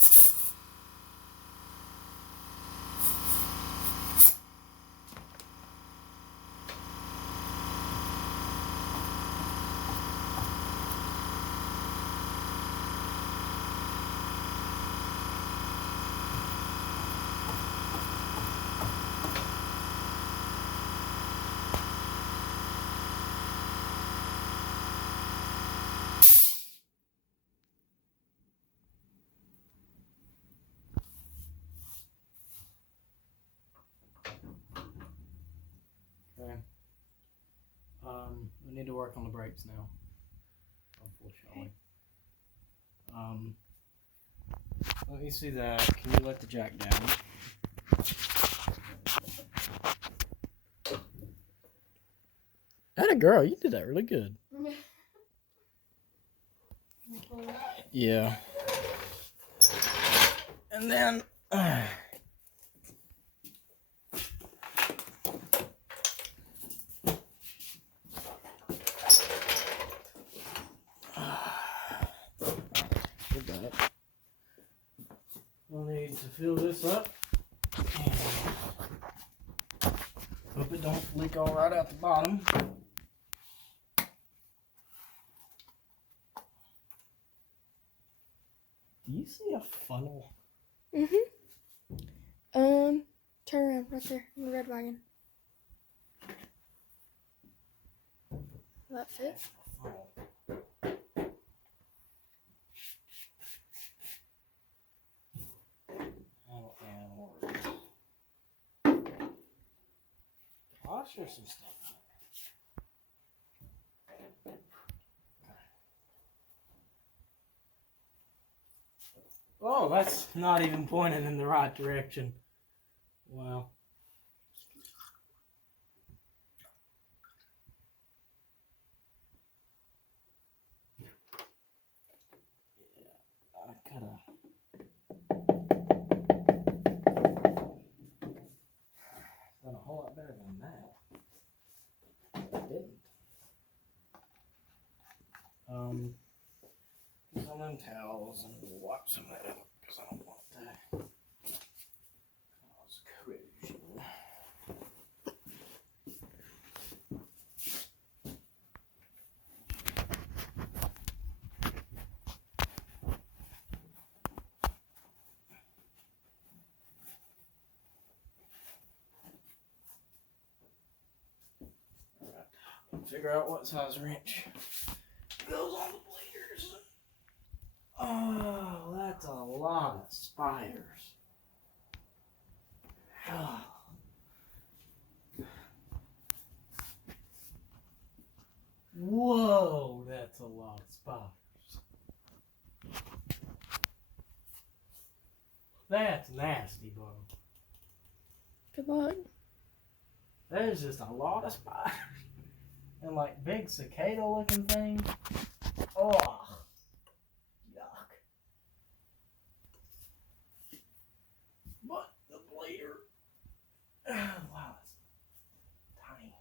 Okay. We need to work on the brakes now, unfortunately. Let me see that. Can you let the jack down? Atta girl, you did that really good. Yeah. And then we'll need to fill this up. And hope it don't leak all right out the bottom. Do you see a funnel? Turn around right there in the red wagon. Will that fit? I'll show some stuff. Oh, that's not even pointed in the right direction. Wow. Yeah, I gotta. Done a whole lot better than that. I didn't. Some of them towels and we'll wipe some of that up because I don't want that. Cause corrosion. Alright. Figure out what size wrench goes on the bleeders. Oh, that's a lot of spiders. Whoa, that's a lot of spiders. That's nasty, bro. Good luck. There's just a lot of spiders. And like big cicada looking things. Oh, yuck. But the bleeder. Wow, it's tiny.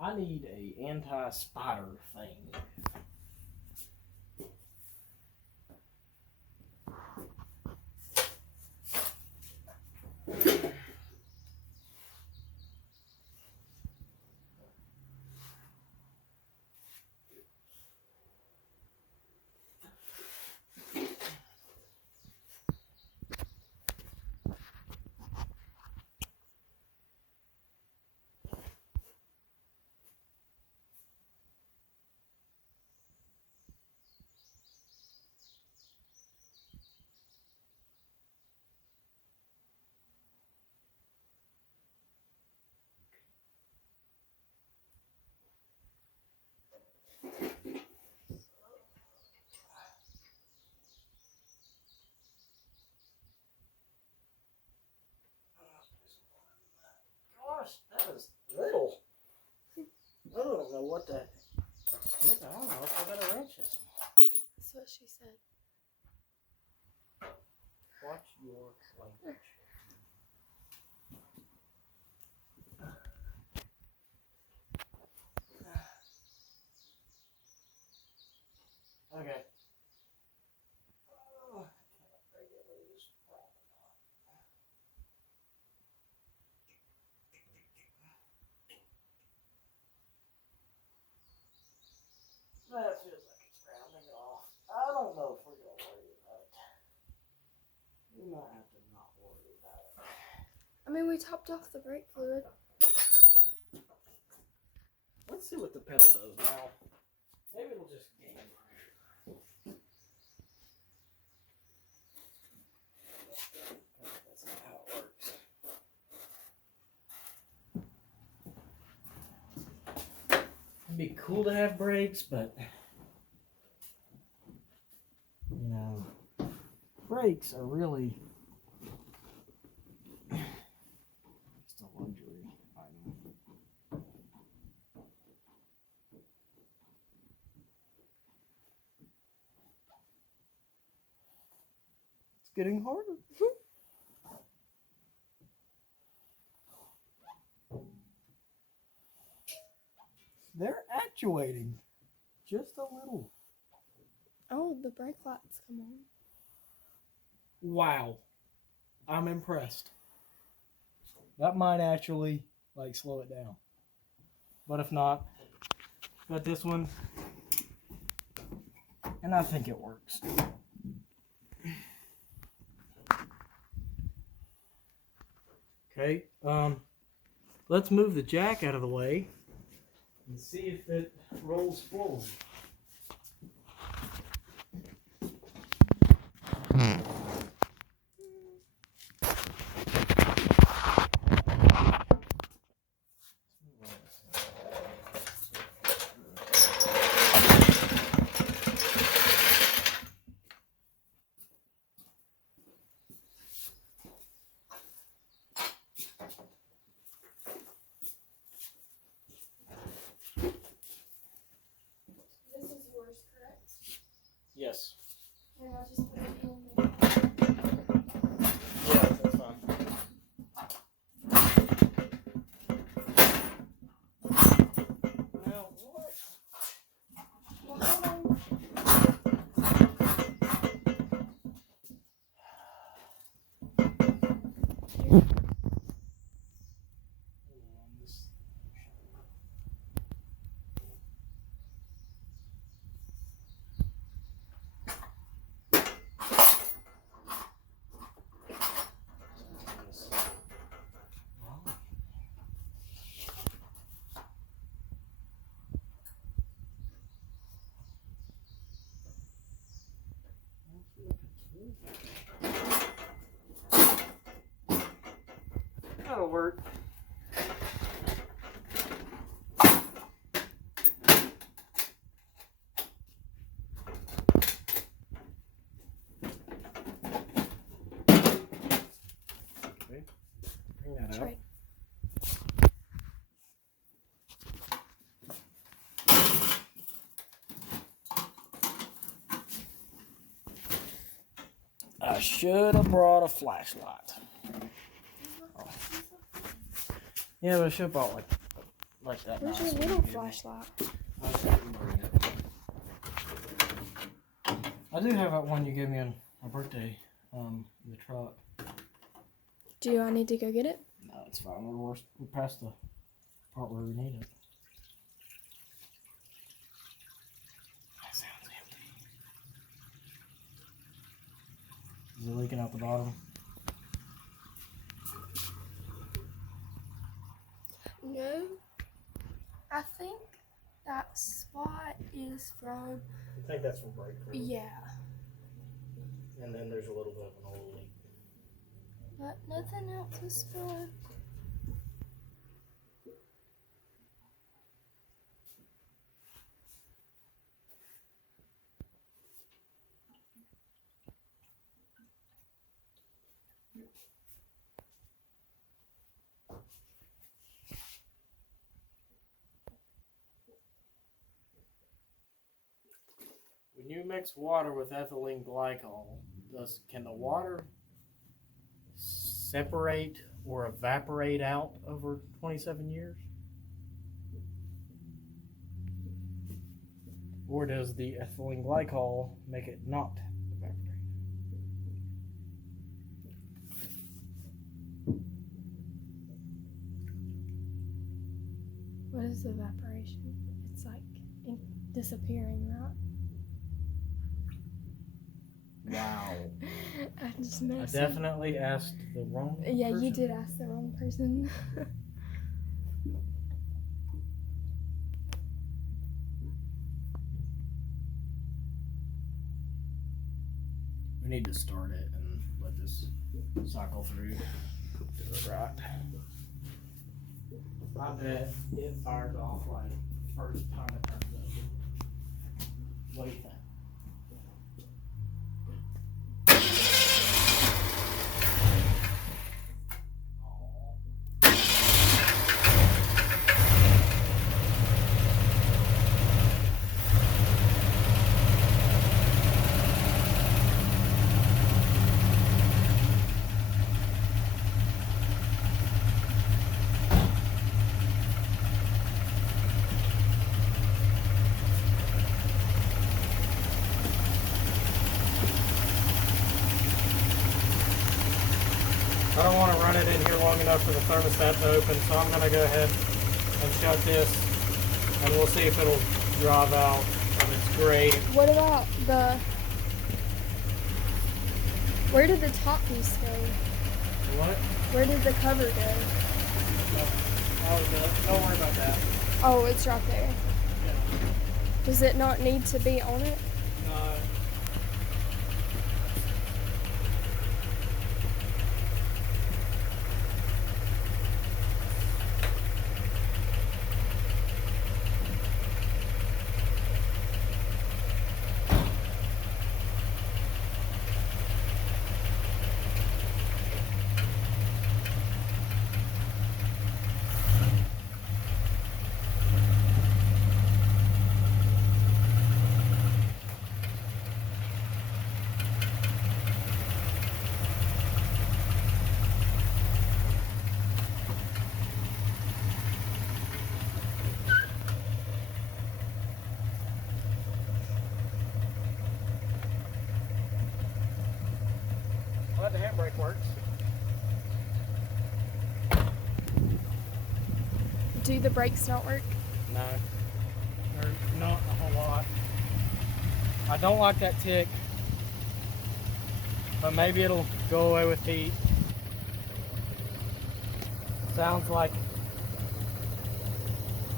I need a anti-spider thing. Gosh, that is little. I don't know what that is. I don't know if I got a wrench this. That's what she said. Watch your language. Okay. Oh, I can't regulate this problem. That feels like it's rounding off. I don't know if we're going to worry about it. We might have to not worry about it. I mean, we topped off the brake fluid. Let's see what the pedal does now. Maybe it'll just gain pressure. That's not how it works. It'd be cool to have brakes, but you know, brakes are really just a luxury item. It's getting harder. They're actuating just a little. Oh, the brake lights come on. Wow. I'm impressed. That might actually like slow it down. But if not, got this one. And I think it works. Okay, let's move the jack out of the way and see if it rolls forward. This is yours, correct? Yes. And I'll just put it in there. Yeah, that's fine. Now, what? Well, hold on. That'll work. Okay. Bring that That's out. right. I should have brought a flashlight. Oh. Yeah, but I should have brought like that. Where's nice your one little you gave me. flashlight? I do have that one you gave me on my birthday in the truck. Do I need to go get it? No, it's fine. We're past the part where we need it. That sounds empty. Is it leaking out the bottom? No. I think that spot is from. I think that's from breakthrough. Yeah. And then there's a little bit of an oil leak. But nothing else is spilling. When you mix water with ethylene glycol, can the water separate or evaporate out over 27 years? Or does the ethylene glycol make it not evaporate? What is evaporation? It's like disappearing, right? Wow. I just I messed definitely asked the wrong person. Yeah, you did ask the wrong person. We need to start it and let this cycle through. Do it right. I bet it fires off like first time it turns up. What do you think? I don't want to run it in here long enough for the thermostat to open, so I'm going to go ahead and shut this, and we'll see if it'll drive out of its grade. What about the... Where did the top piece go? What? Where did the cover go? Don't worry about that. Oh, it's right there. Yeah. Does it not need to be on it? No. Glad the handbrake works. Do the brakes not work? No. There's not a whole lot. I don't like that tick, but maybe it'll go away with heat. Sounds like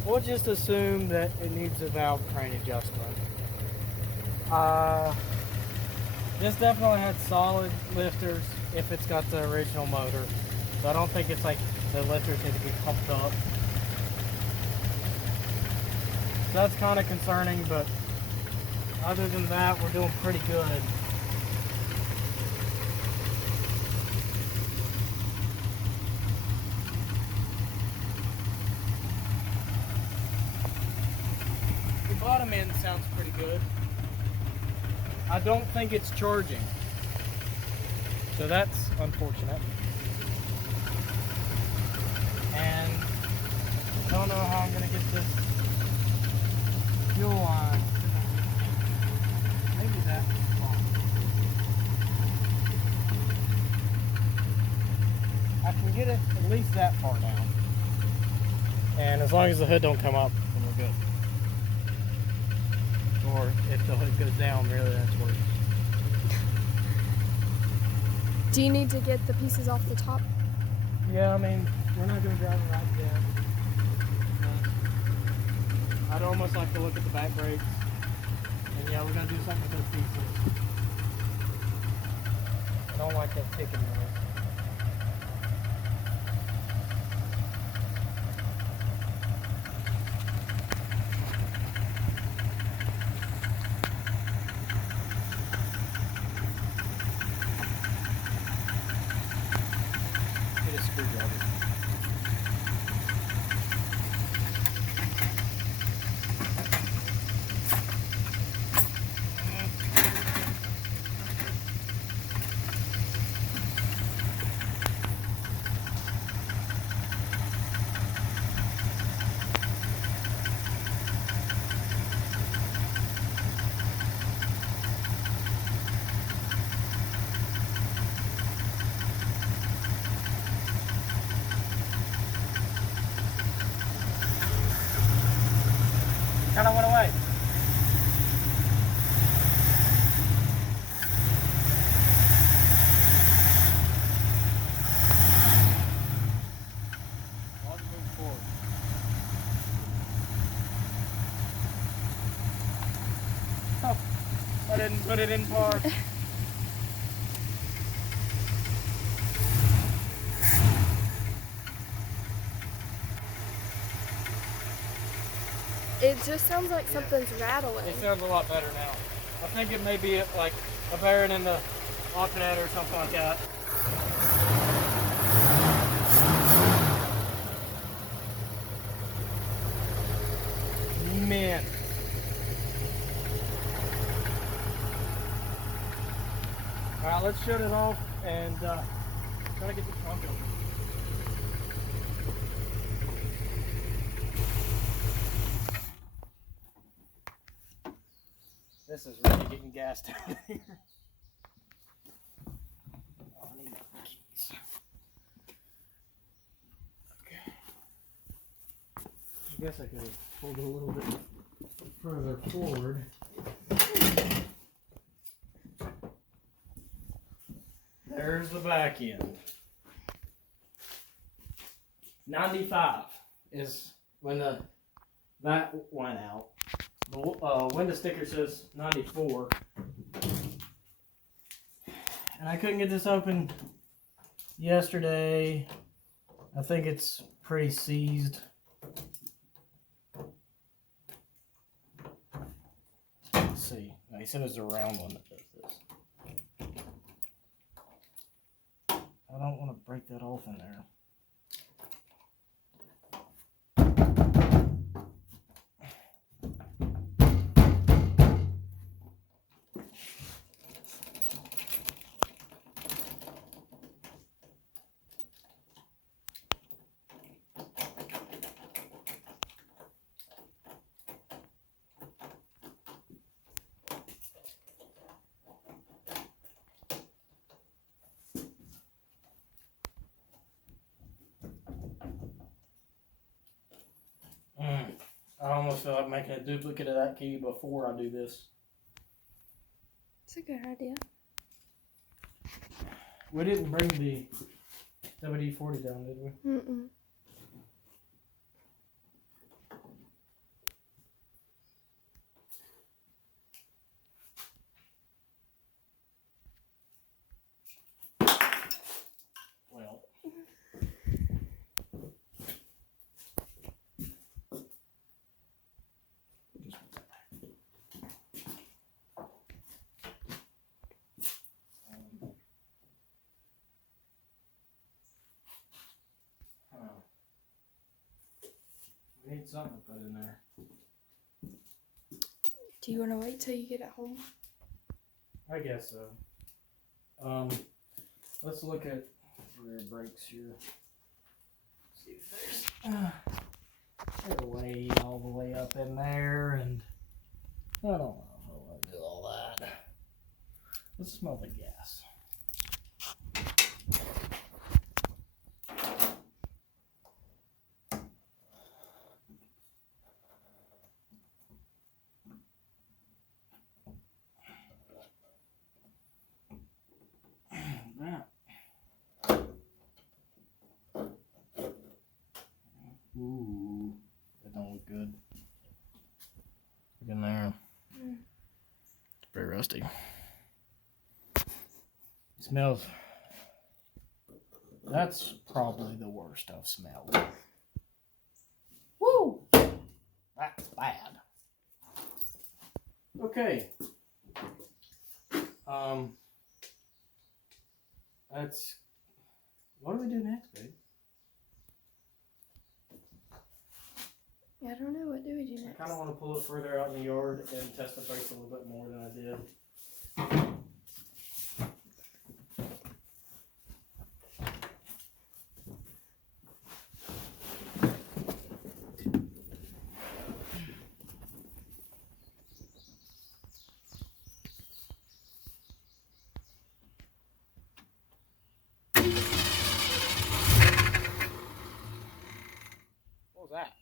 we'll just assume that it needs a valve train adjustment. This definitely had solid lifters if it's got the original motor. So I don't think it's like the lifters need to be pumped up. So that's kind of concerning, but other than that, we're doing pretty good. The bottom end sounds pretty good. I don't think it's charging, so that's unfortunate. And I don't know how I'm gonna get this fuel line. Maybe that's fine. I can get it at least that far down, and as long as the hood don't come up, then we're good. Or if the hood goes down, really, that's worse. Do you need to get the pieces off the top? Yeah, I mean, we're not going to drive it right yet. I'd almost like to look at the back brakes. And yeah, we're going to do something with those pieces. I don't like that ticking noise. Get a screwdriver. Kind of went away. I'll just move forward. Oh, I didn't put it in park. It just sounds like something's rattling. It sounds a lot better now. I think it may be like a bearing in the alternator or something like that. Man. Alright, let's shut it off and try to get the trunk open. This is really getting gassed out here. Oh, I need my keys. Okay. I guess I could have pulled it a little bit further forward. There's the back end. 95 is when that went out. The window sticker says 94. And I couldn't get this open yesterday. I think it's pretty seized. Let's see. No, he said it's a round one that does this. I don't want to break that off in there. I almost feel like making a duplicate of that key before I do this. It's a good idea. We didn't bring the WD-40 down, did we? Mm-mm. need something to put in there. Do you want to wait till you get it home? I guess so. Let's look at rear brakes here. See if there's a way all the way up in there, and I don't know if I want to do all that. Let's smell the gas. That. Ooh, that don't look good. Look in there. It's very rusty. Smells. That's probably the worst I've smelled. Woo! That's bad. Okay. That's. What do we do next, babe? I don't know. What do we do I next? kind of want to pull it further out in the yard and test the brakes a little bit more than I did. What was that?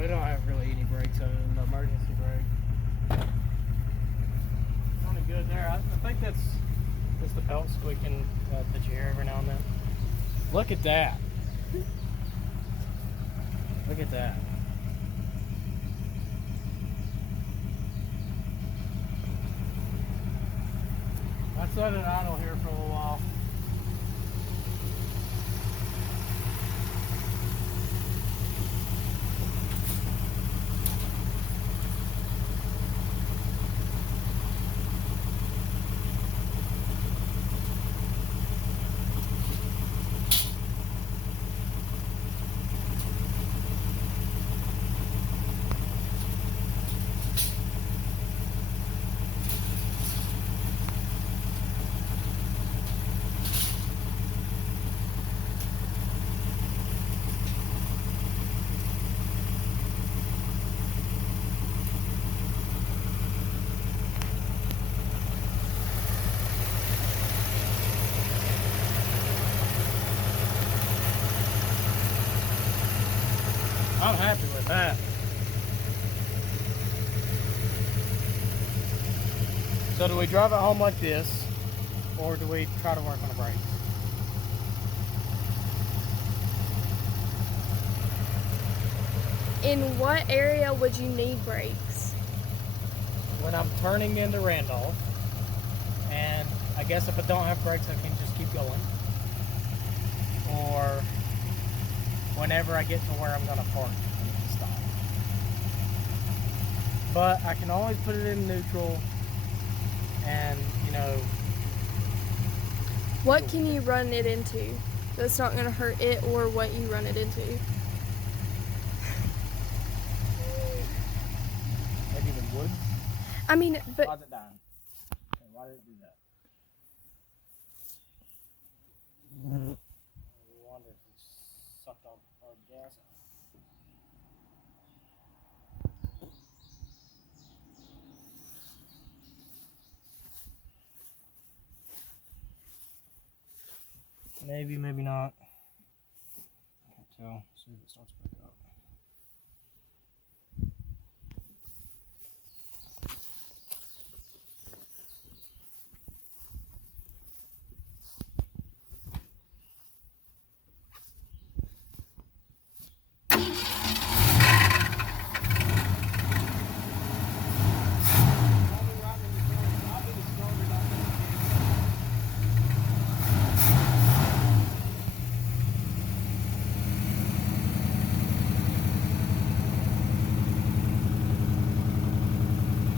We don't have really any brakes other than the emergency brake. Only good there. I think that's just the belt squeaking that you hear every now and then. Look at that. Look at that. Let's let it idle here for a little while. I'm happy with that. So do we drive it home like this, or do we try to work on the brakes? In what area would you need brakes? When I'm turning into Randolph, and I guess if I don't have brakes, I can just keep going. Or whenever I get to where I'm gonna park and stop. But I can always put it in neutral, and you know. What can you run it into that's not going to hurt it or what you run it into? Maybe the woods. I mean, but How's it dying? wonder if we sucked all our gas out. Maybe, maybe not. I can't tell. See if it starts back up.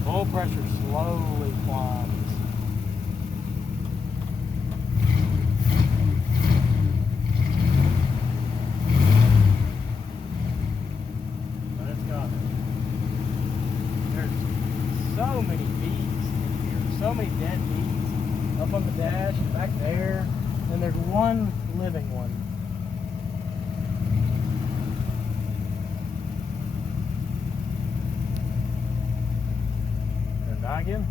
Oil pressure slowly climbs. But it's got it. There's so many bees in here. So many dead bees. Up on the dash, back there. And there's one living one. Die again?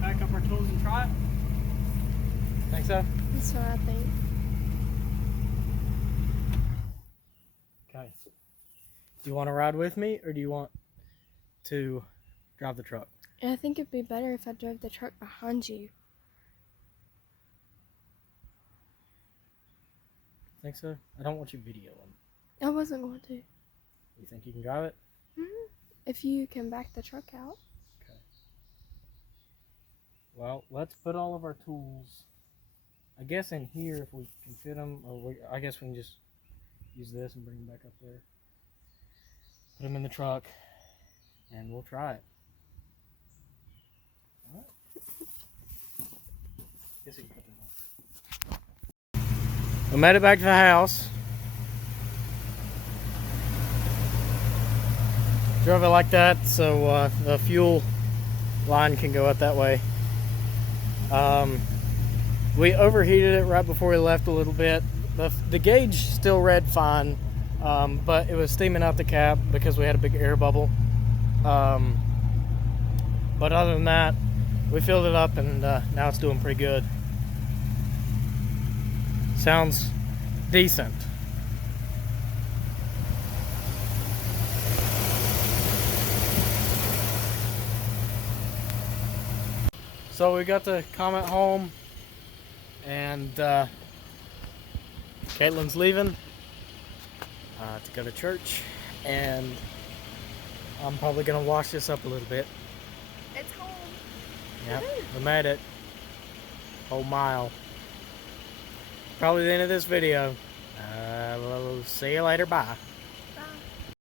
Pack up our tools and try it? Think so? That's what I think. Okay. Do you want to ride with me or do you want to drive the truck? I think it'd be better if I drove the truck behind you. Think so? I don't want you videoing. I wasn't going to. You think you can drive it? If you can back the truck out. Well, let's put all of our tools, I guess, in here if we can fit them, or I guess we can just use this and bring them back up there. Put them in the truck, and we'll try it. All right. Guess you can put them on. We made it back to the house. Drove it like that so the fuel line can go up that way. We overheated it right before we left a little bit. The gauge still read fine, but it was steaming out the cap because we had a big air bubble. But other than that, we filled it up and now it's doing pretty good. Sounds decent. So we got the Comet home, and Caitlin's leaving to go to church, and I'm probably gonna wash this up a little bit. It's home. Yep, we made it. Whole mile. Probably the end of this video. We'll see you later. Bye.